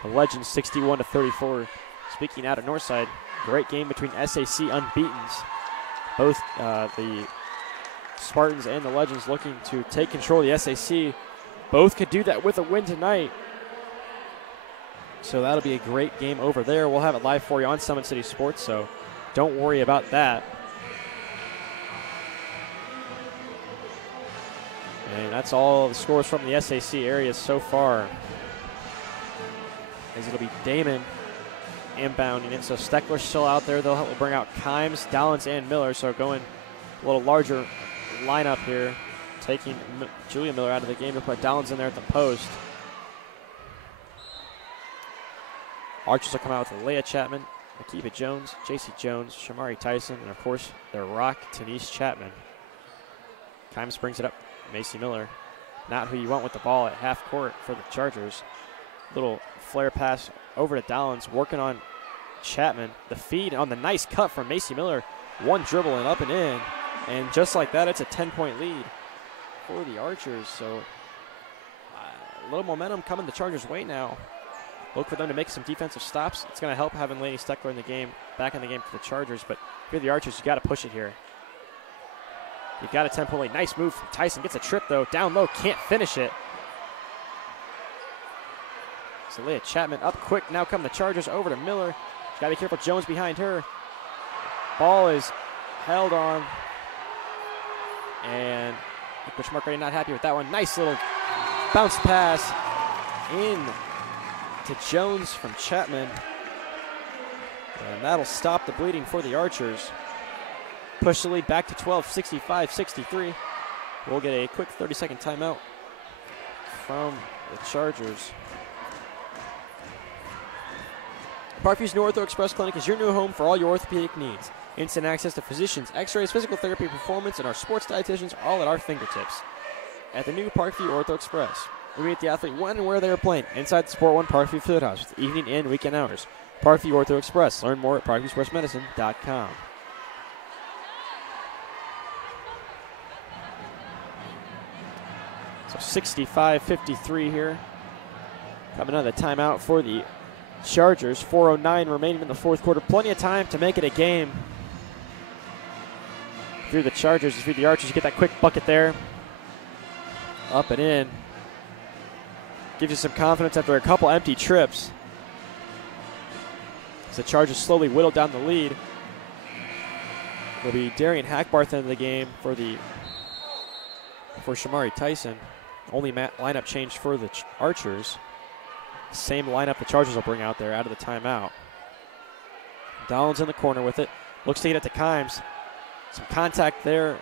the Legends 61-34. Speaking out at Northside, great game between SAC unbeatens. Both the Spartans and the Legends looking to take control of the SAC. Both could do that with a win tonight. So that'll be a great game over there. We'll have it live for you on Summit City Sports, so don't worry about that. And that's all the scores from the SAC area so far. As it'll be Damon inbounding it. So Steckler's still out there. They'll help bring out Kimes, Dollins, and Miller. So going a little larger lineup here. Taking Julia Miller out of the game to put Dollins in there at the post. Archers will come out with Leah Chapman, Akiba Jones, JC Jones, Shamari Tyson, and of course their rock, Denise Chapman. Kimes brings it up. Macy Miller, not who you want with the ball at half court for the Chargers. Little flare pass over to Dollins, working on Chapman. The feed on the nice cut from Macy Miller. One dribble and up and in. And just like that, it's a 10-point lead for the Archers. So a little momentum coming the Chargers' way now. Look for them to make some defensive stops. It's going to help having Lady Steckler in the game, back in the game for the Chargers. But if you're the Archers, you got to push it here. You've got a 10-point lead. Nice move from Tyson. Gets a trip, though. Down low. Can't finish it. So Leah Chapman up quick. Now come the Chargers over to Miller. Got to be careful. Jones behind her. Ball is held on. And Coach Mark Redding not happy with that one. Nice little bounce pass in to Jones from Chapman. And that'll stop the bleeding for the Archers. Push the lead back to 12, 65-63. We'll get a quick 30-second timeout from the Chargers. Parkview's New Ortho Express Clinic is your new home for all your orthopedic needs. Instant access to physicians, x-rays, physical therapy, performance, and our sports dietitians are all at our fingertips. At the new Parkview Ortho Express, we meet the athlete when and where they are playing inside the Sport One Parkview Fieldhouse with evening and weekend hours. Parkview Ortho Express. Learn more at parkviewsportsmedicine.com. So 65-53 here. Coming out of the timeout for the Chargers. 4:09 remaining in the fourth quarter. Plenty of time to make it a game. If you're the Chargers, if you're the Archers, you get that quick bucket there. Up and in. Gives you some confidence after a couple empty trips. As the Chargers slowly whittle down the lead. It'll be Darian Hackbarth in the game for Shamari Tyson. Only lineup change for the Archers. Same lineup the Chargers will bring out there out of the timeout. Downs in the corner with it. Looks to get it to Kimes. Some contact there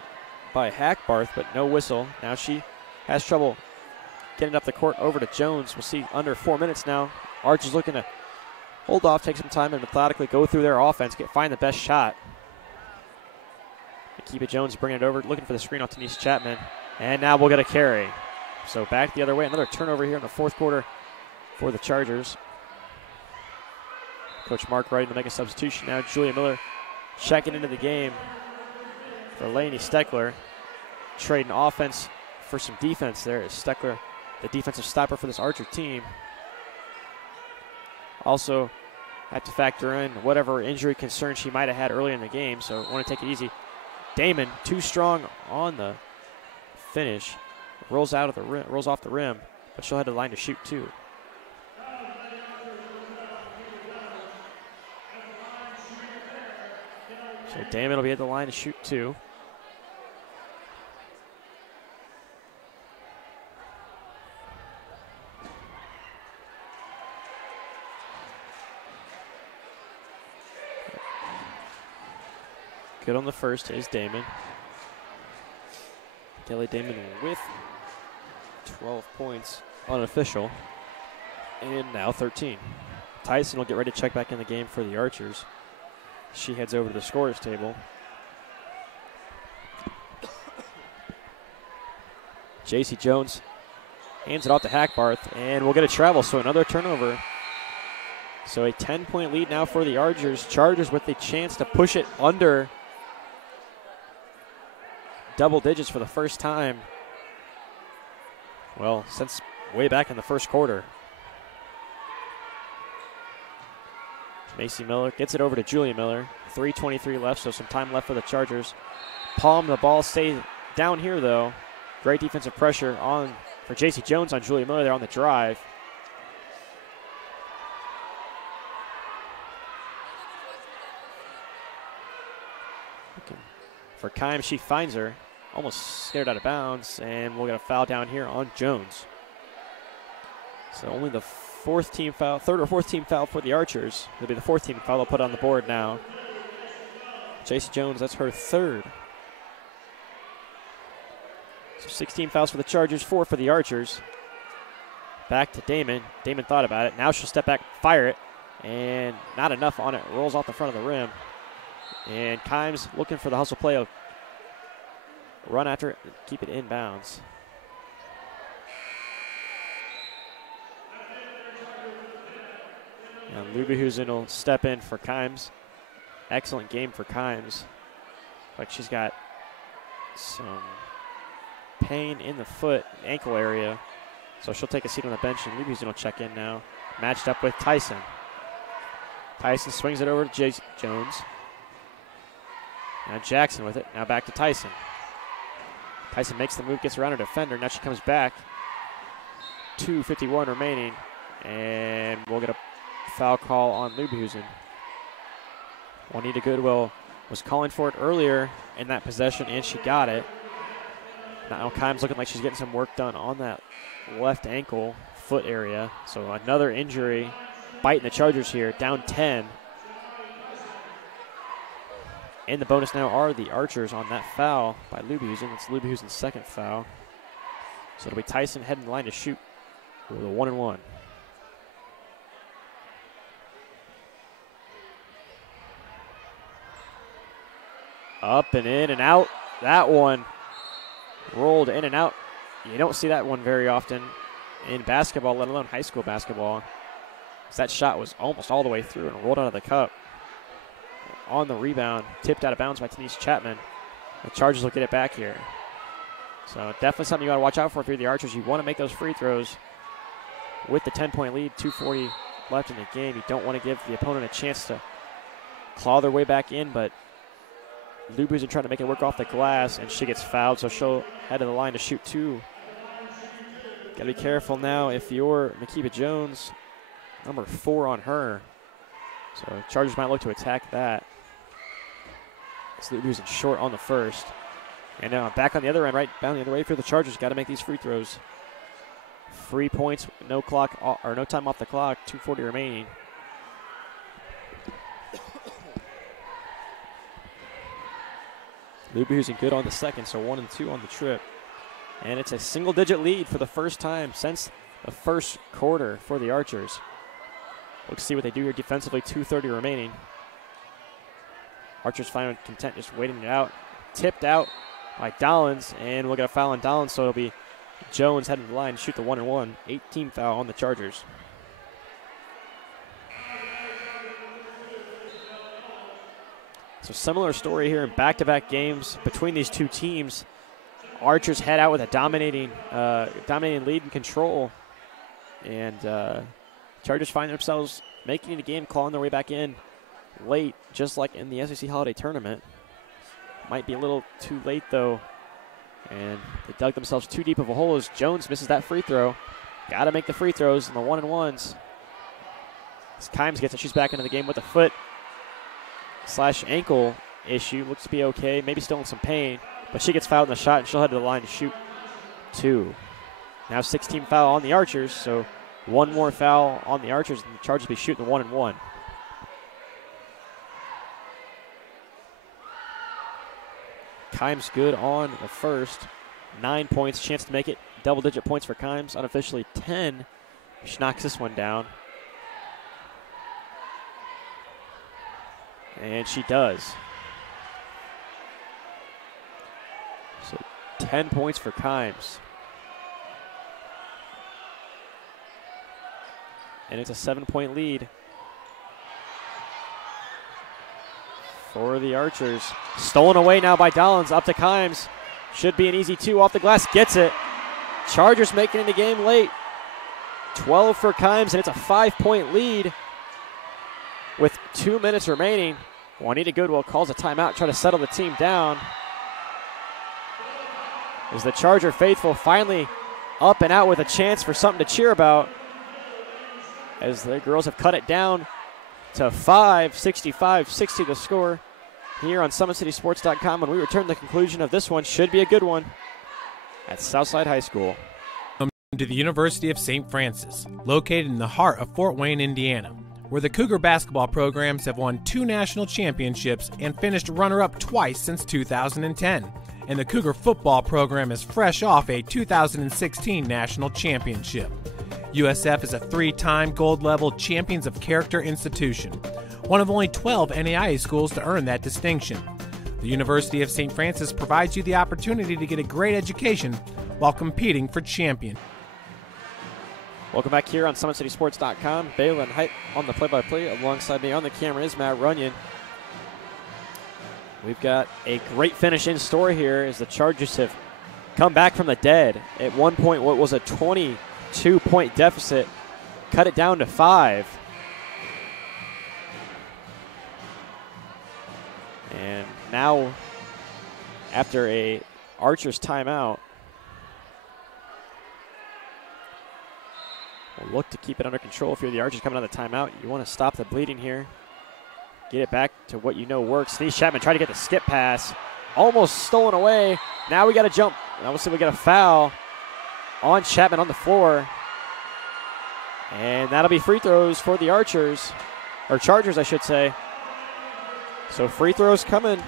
by Hackbarth, but no whistle. Now she has trouble getting up the court over to Jones. We'll see under 4 minutes now. Archers looking to hold off, take some time, and methodically go through their offense, find the best shot. Akiba Jones bringing it over, looking for the screen off Denise Chapman. And now we'll get a carry. So back the other way. Another turnover here in the fourth quarter for the Chargers. Coach Mark Wright to make a substitution now. Julia Miller checking into the game for Lainey Steckler. Trading offense for some defense there is Steckler, the defensive stopper for this Archer team. Also have to factor in whatever injury concern she might have had early in the game, so want to take it easy. Damon, too strong on the finish. Rolls out of the rim, rolls off the rim, but she'll head to the line to shoot too. So Damon will be at the line to shoot two. Good on the first is Damon. Kelly Damon with 12 points, unofficial, and now 13. Tyson will get ready to check back in the game for the Archers. She heads over to the scorer's table. J.C. Jones hands it off to Hackbarth, and we'll get a travel, so another turnover. So a 10-point lead now for the Archers. Chargers with the chance to push it under double digits for the first time, well, since way back in the first quarter. Macy Miller gets it over to Julia Miller. 3:23 left, so some time left for the Chargers. Palm the ball, stay down here though. Great defensive pressure on for J.C. Jones on Julia Miller there on the drive. For Kimes, she finds her. Almost scared out of bounds, and we'll get a foul down here on Jones. So only the third or fourth team foul for the Archers. It'll be the fourth team foul they'll put on the board now. J.C. Jones, that's her third. So 16 fouls for the Chargers, 4 for the Archers. Back to Damon. Damon thought about it. Now she'll step back, fire it, and not enough on it. Rolls off the front of the rim. And Kimes looking for the hustle play of run after it, keep it inbounds. And Lubehusen will step in for Kimes. Excellent game for Kimes. Like she's got some pain in the foot, ankle area. So she'll take a seat on the bench, and Lubehusen will check in now. Matched up with Tyson. Tyson swings it over to J. Jones. Now Jackson with it. Now back to Tyson. Tyson makes the move, gets around her defender. Now she comes back. 2:51 remaining. And we'll get a foul call on Lubehusen. Juanita Goodwill was calling for it earlier in that possession, and she got it. Now Kimes looking like she's getting some work done on that left ankle foot area. So another injury. Biting the Chargers here, down 10. And the bonus now are the Archers on that foul by Lubehusen. It's Lubehusen's second foul. So it'll be Tyson heading the line to shoot with a 1-and-1. Up and in and out. That one rolled in and out. You don't see that one very often in basketball, let alone high school basketball. That shot was almost all the way through and rolled out of the cup. On the rebound, tipped out of bounds by Denise Chapman. The Chargers will get it back here. So definitely something you got to watch out for if you're the Archers. You want to make those free throws with the 10-point lead, 2:40 left in the game. You don't want to give the opponent a chance to claw their way back in, but Lubu's trying to make it work off the glass, and she gets fouled, so she'll head to the line to shoot 2. Got to be careful now if you're Makiba Jones, number 4 on her. So Chargers might look to attack that. So Lubu's in short on the first. And now back on the other end, right down the other way for the Chargers. Got to make these free throws. 3 points, no clock or no time off the clock. 2:40 remaining. Lubu using good on the second, so 1 and 2 on the trip. And it's a single-digit lead for the first time since the first quarter for the Archers. Let's see what they do here defensively. 2:30 remaining. Archers finally content just waiting it out. Tipped out by Dollins, and we'll get a foul on Dollins, so it'll be Jones heading to the line to shoot the 1-and-1. 18 foul on the Chargers. So similar story here in back-to-back games between these two teams. Archers head out with a dominating lead and control, and Chargers find themselves making the game, clawing their way back in late, just like in the SAC Holiday Tournament. Might be a little too late, though, and they dug themselves too deep of a hole as Jones misses that free throw. Got to make the free throws in the 1-and-1s. As Kimes gets it, she's back into the game with a foot/ankle issue. Looks to be okay, maybe still in some pain, but she gets fouled in the shot, and she'll head to the line to shoot 2. Now 16 foul on the Archers, so one more foul on the Archers, and the Chargers will be shooting the 1-and-1. Kimes good on the first. 9 points, chance to make it double-digit points for Kimes. Unofficially 10. She knocks this one down. And she does. So 10 points for Kimes. And it's a 7-point lead for the Archers. Stolen away now by Dollins, up to Kimes. Should be an easy 2 off the glass, gets it. Chargers making it in the game late. 12 for Kimes, and it's a 5-point lead with 2 minutes remaining. Juanita Goodwill calls a timeout, try to settle the team down. As the Charger faithful finally up and out with a chance for something to cheer about, as the girls have cut it down to 5, 65-60 the score here on SummitCitySports.com. When we return, the conclusion of this one should be a good one at Southside High School. Welcome to the University of St. Francis, located in the heart of Fort Wayne, Indiana, where the Cougar basketball programs have won 2 national championships and finished runner-up twice since 2010. And the Cougar football program is fresh off a 2016 national championship. USF is a 3-time gold-level Champions of Character institution, one of only 12 NAIA schools to earn that distinction. The University of St. Francis provides you the opportunity to get a great education while competing for champion. Welcome back here on SummitCitySports.com. Balin Height on the play-by-play. Alongside me on the camera is Matt Runyon. We've got a great finish in store here as the Chargers have come back from the dead. At one point, what was a 22-point deficit, cut it down to 5. And now, after a Archers timeout, we'll look to keep it under control. If you're the Archers coming out of the timeout, you want to stop the bleeding here. Get it back to what you know works. Denise Chapman tried to get the skip pass. Almost stolen away. Now we got to jump. Obviously, we got a foul on Chapman on the floor. And that'll be free throws for the Archers. Or Chargers, I should say. So free throws coming.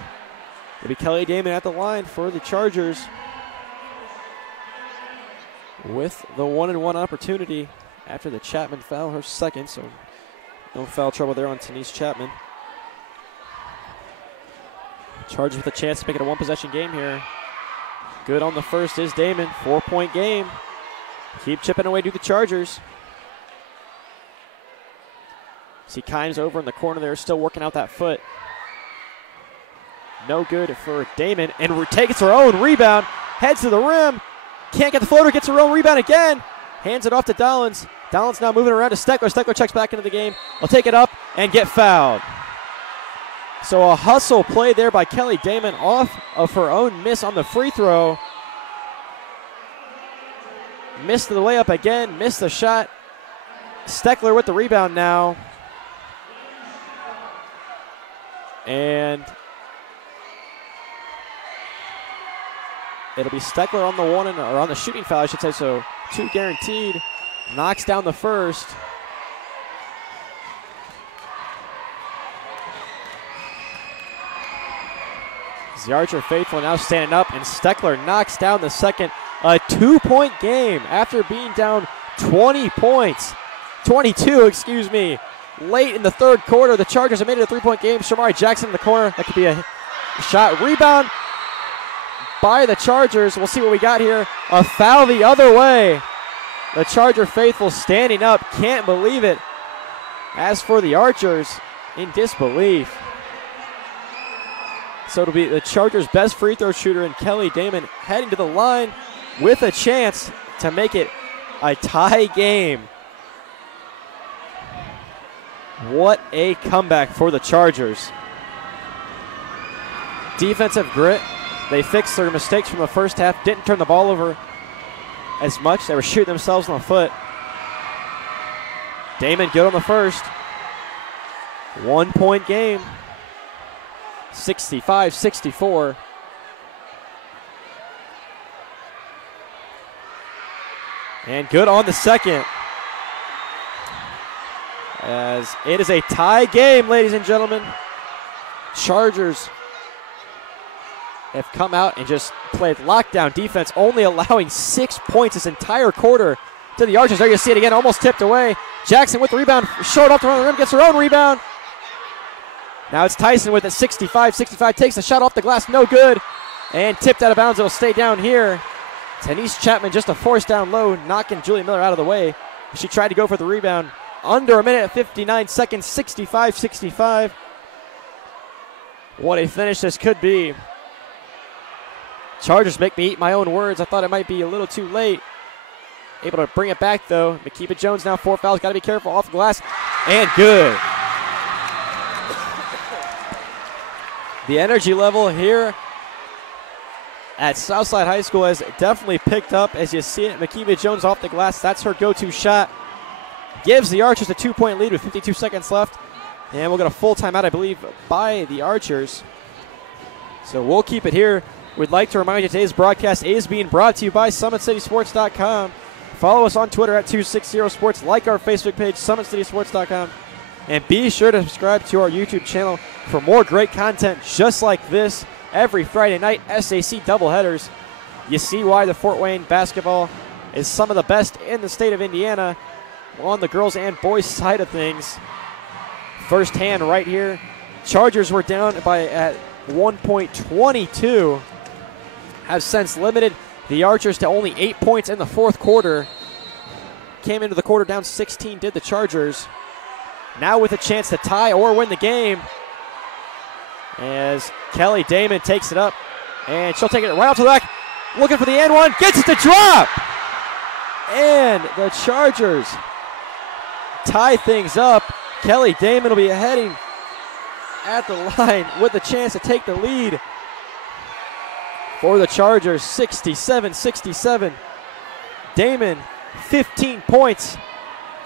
It'll be Kelly Damon at the line for the Chargers with the 1-and-1 opportunity after the Chapman foul, her second. So no foul trouble there on Denise Chapman. Chargers with a chance to make it a one-possession game here. Good on the first is Damon. 4-point game. Keep chipping away to the Chargers. See Kimes over in the corner there, still working out that foot. No good for Damon, and takes her own rebound. Heads to the rim. Can't get the floater, gets her own rebound again. Hands it off to Dollins. Dollins now moving around to Steckler. Steckler checks back into the game. Will take it up and get fouled. So a hustle play there by Kelly Damon off of her own miss on the free throw. Missed the layup again, missed the shot. Steckler with the rebound now. And it'll be Steckler on the or on the shooting foul, I should say, so 2 guaranteed. Knocks down the first. The Archer faithful now standing up, and Steckler knocks down the second. A 2-point game after being down 20 points. 22, excuse me. Late in the third quarter, the Chargers have made it a 3-point game. Shamari Jackson in the corner. That could be a shot. Rebound by the Chargers. We'll see what we got here. A foul the other way. The Charger faithful standing up. Can't believe it. As for the Archers, in disbelief. So it'll be the Chargers' best free throw shooter in Kelly Damon heading to the line with a chance to make it a tie game. What a comeback for the Chargers. Defensive grit. They fixed their mistakes from the first half. Didn't turn the ball over as much. They were shooting themselves on the foot. Damon good on the first. 1-point game. 65-64. And good on the second. As it is a tie game, ladies and gentlemen. Chargers have come out and just played lockdown defense, only allowing 6 points this entire quarter to the Archers. There you see it again, almost tipped away. Jackson with the rebound, short off the run of the rim, gets her own rebound. Now it's Tyson with it, 65-65, takes the shot off the glass, no good. And tipped out of bounds, it'll stay down here. Tenise Chapman just a force down low, knocking Julia Miller out of the way. She tried to go for the rebound. Under a minute, 59 seconds, 65-65. What a finish this could be. Chargers make me eat my own words. I thought it might be a little too late. Able to bring it back, though. Makiba Jones now 4 fouls. Got to be careful off the glass. And good. The energy level here at Southside High School has definitely picked up. As you see it, Makiba Jones off the glass. That's her go-to shot. Gives the Archers a 2-point lead with 52 seconds left. And we'll get a full timeout, I believe, by the Archers. So we'll keep it here. We'd like to remind you today's broadcast is being brought to you by SummitCitySports.com. Follow us on Twitter at 260sports. Like our Facebook page, SummitCitySports.com. And be sure to subscribe to our YouTube channel for more great content just like this every Friday night. SAC doubleheaders. You see why the Fort Wayne basketball is some of the best in the state of Indiana on the girls and boys side of things. First hand right here. Chargers were down by at 1.22. Have since limited the Archers to only 8 points in the fourth quarter. Came into the quarter down 16, did the Chargers. Now with a chance to tie or win the game. As Kelly Damon takes it up. And she'll take it right off to the back. Looking for the end one. Gets it to drop. And the Chargers tie things up. Kelly Damon will be heading at the line with a chance to take the lead for the Chargers. 67-67. Damon, 15 points.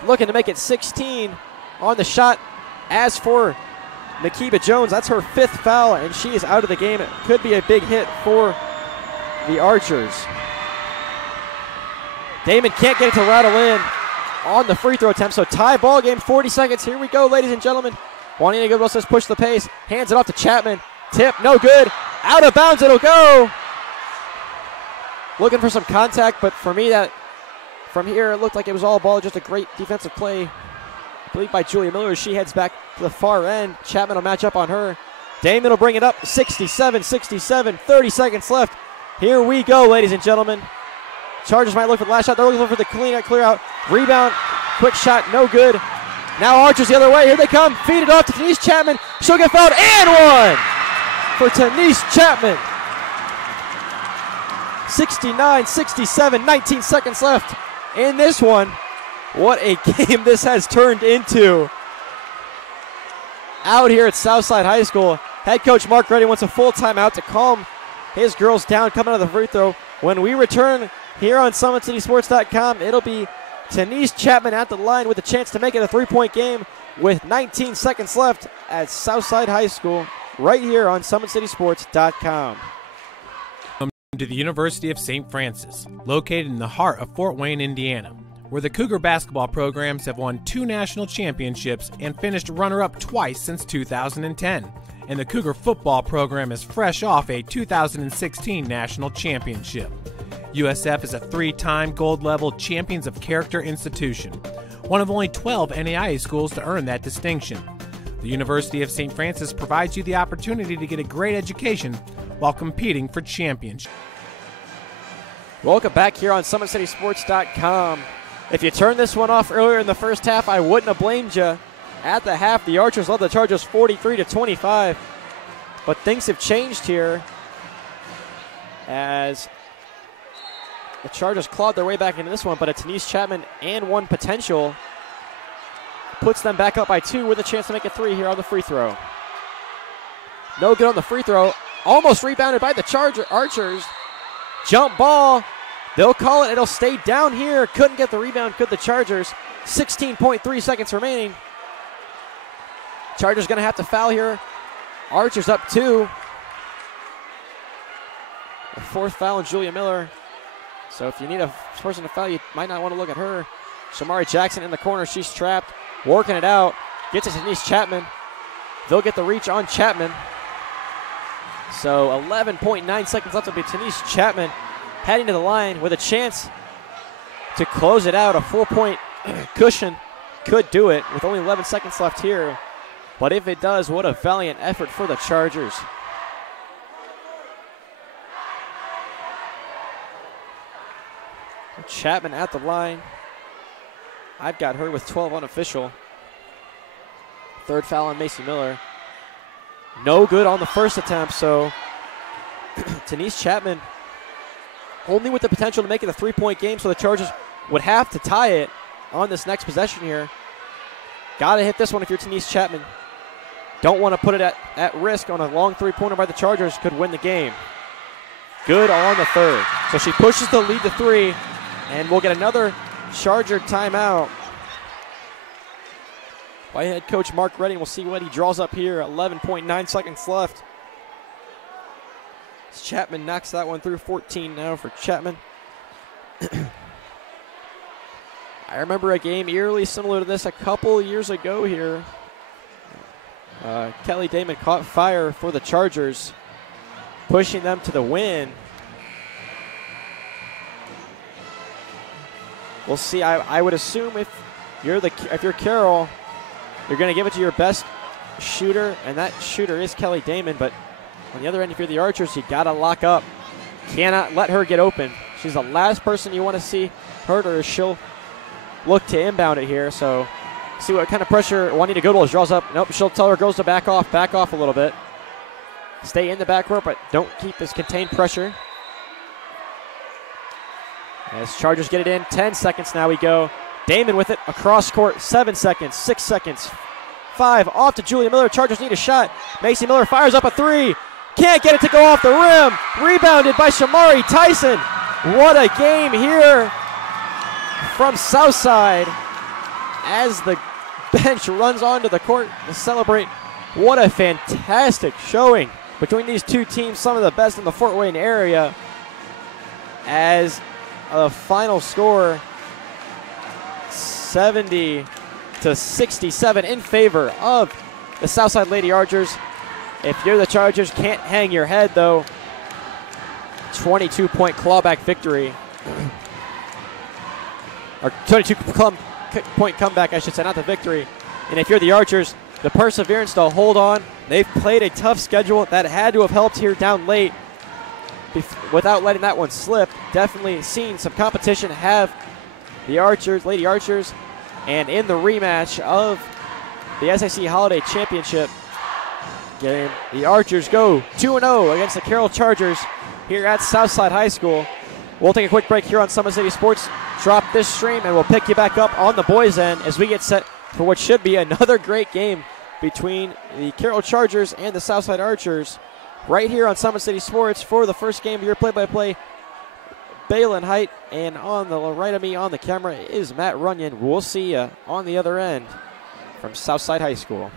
Looking to make it 16 on the shot. As for Makiba Jones, that's her 5th foul, and she is out of the game. It could be a big hit for the Archers. Damon can't get it to rattle in on the free throw attempt, so tie ball game, 40 seconds. Here we go, ladies and gentlemen. Juanita Goodwill says push the pace, hands it off to Chapman. Tip, no good. Out of bounds it'll go. Looking for some contact, but for me, that from here it looked like it was all ball, just a great defensive play, I believe, by Julia Miller as she heads back to the far end. Chapman will match up on her. Damon will bring it up. 67-67, 30 seconds left. Here we go, ladies and gentlemen. Chargers might look for the last shot. They're looking for the clear out. Rebound, quick shot, no good. Now Archers the other way. Here they come. Feed it off to Denise Chapman. She'll get fouled and one for Denise Chapman. 69-67, 19 seconds left in this one. What a game this has turned into out here at Southside High School. Head coach Mark Reddy wants a full timeout to calm his girls down coming out of the free throw. When we return here on SummitCitySports.com, it'll be Denise Chapman at the line with a chance to make it a three-point game with 19 seconds left at Southside High School right here on SummitCitySports.com. To the University of St. Francis, located in the heart of Fort Wayne, Indiana, where the Cougar basketball programs have won 2 national championships and finished runner-up twice since 2010. And the Cougar football program is fresh off a 2016 national championship. USF is a 3-time gold-level Champions of Character institution, one of only 12 NAIA schools to earn that distinction. The University of St. Francis provides you the opportunity to get a great education while competing for championship. Welcome back here on SummitCitySports.com. If you turned this one off earlier in the first half, I wouldn't have blamed you. At the half, the Archers led the Chargers 43-25. But things have changed here as the Chargers clawed their way back into this one, but a Denise Chapman and one potential puts them back up by 2 with a chance to make it 3 here on the free throw. No good on the free throw. Almost rebounded by the Archers. Jump ball. They'll call it. It'll stay down here. Couldn't get the rebound, could the Chargers. 16.3 seconds remaining. Chargers going to have to foul here. Archers up 2. The 4th foul on Julia Miller. So if you need a person to foul, you might not want to look at her. Shamari Jackson in the corner. She's trapped. Working it out. Gets it to Denise Chapman. They'll get the reach on Chapman. So 11.9 seconds left. It'll be Denise Chapman heading to the line with a chance to close it out. A 4-point cushion could do it with only 11 seconds left here. But if it does, what a valiant effort for the Chargers. Chapman at the line. I've got her with 12 unofficial. 3rd foul on Macy Miller. No good on the first attempt, so Denise Chapman only with the potential to make it a 3-point game, so the Chargers would have to tie it on this next possession here. Got to hit this one if you're Denise Chapman. Don't want to put it at risk on a long 3-pointer by the Chargers. Could win the game. Good on the 3rd. So she pushes the lead to 3, and we'll get another Charger timeout by head coach Mark Redding. We'll see what he draws up here. 11.9 seconds left. Chapman knocks that one through. 14 now for Chapman. I remember a game eerily similar to this a couple years ago here. Kelly Damon caught fire for the Chargers, pushing them to the win. We'll see. I would assume if you're Carroll, you're going to give it to your best shooter, and that shooter is Kelly Damon. But on the other end, if you're the Archers, you got to lock up. Cannot let her get open. She's the last person you want to see hurt, or she'll look to inbound it here. So see what kind of pressure Juanita Goodwills draws up. Nope, she'll tell her girls to back off a little bit. Stay in the backcourt, but don't keep this contained pressure. As Chargers get it in, 10 seconds now we go. Damon with it, across court, 7 seconds, 6 seconds, 5, off to Julia Miller. Chargers need a shot. Macy Miller fires up a 3. Can't get it to go off the rim. Rebounded by Shamari Tyson. What a game here from Southside as the bench runs onto the court to celebrate. What a fantastic showing between these two teams, some of the best in the Fort Wayne area, as a final score 70-67 in favor of the Southside Lady Archers. If you're the Chargers, can't hang your head though. 22-point clawback victory. Or 22-point comeback, I should say, not the victory. And if you're the Archers, the perseverance to hold on. They've played a tough schedule that had to have helped here down late without letting that one slip. Definitely seen some competition have the Archers, Lady Archers, and in the rematch of the SAC Holiday Championship game, the Archers go 2-0 against the Carroll Chargers here at Southside High School. We'll take a quick break here on Summit City Sports. Drop this stream and we'll pick you back up on the boys' end as we get set for what should be another great game between the Carroll Chargers and the Southside Archers right here on Summit City Sports for the first game of your play-by-play. Balin Height, and on the right of me on the camera is Matt Runyon. We'll see you on the other end from Southside High School.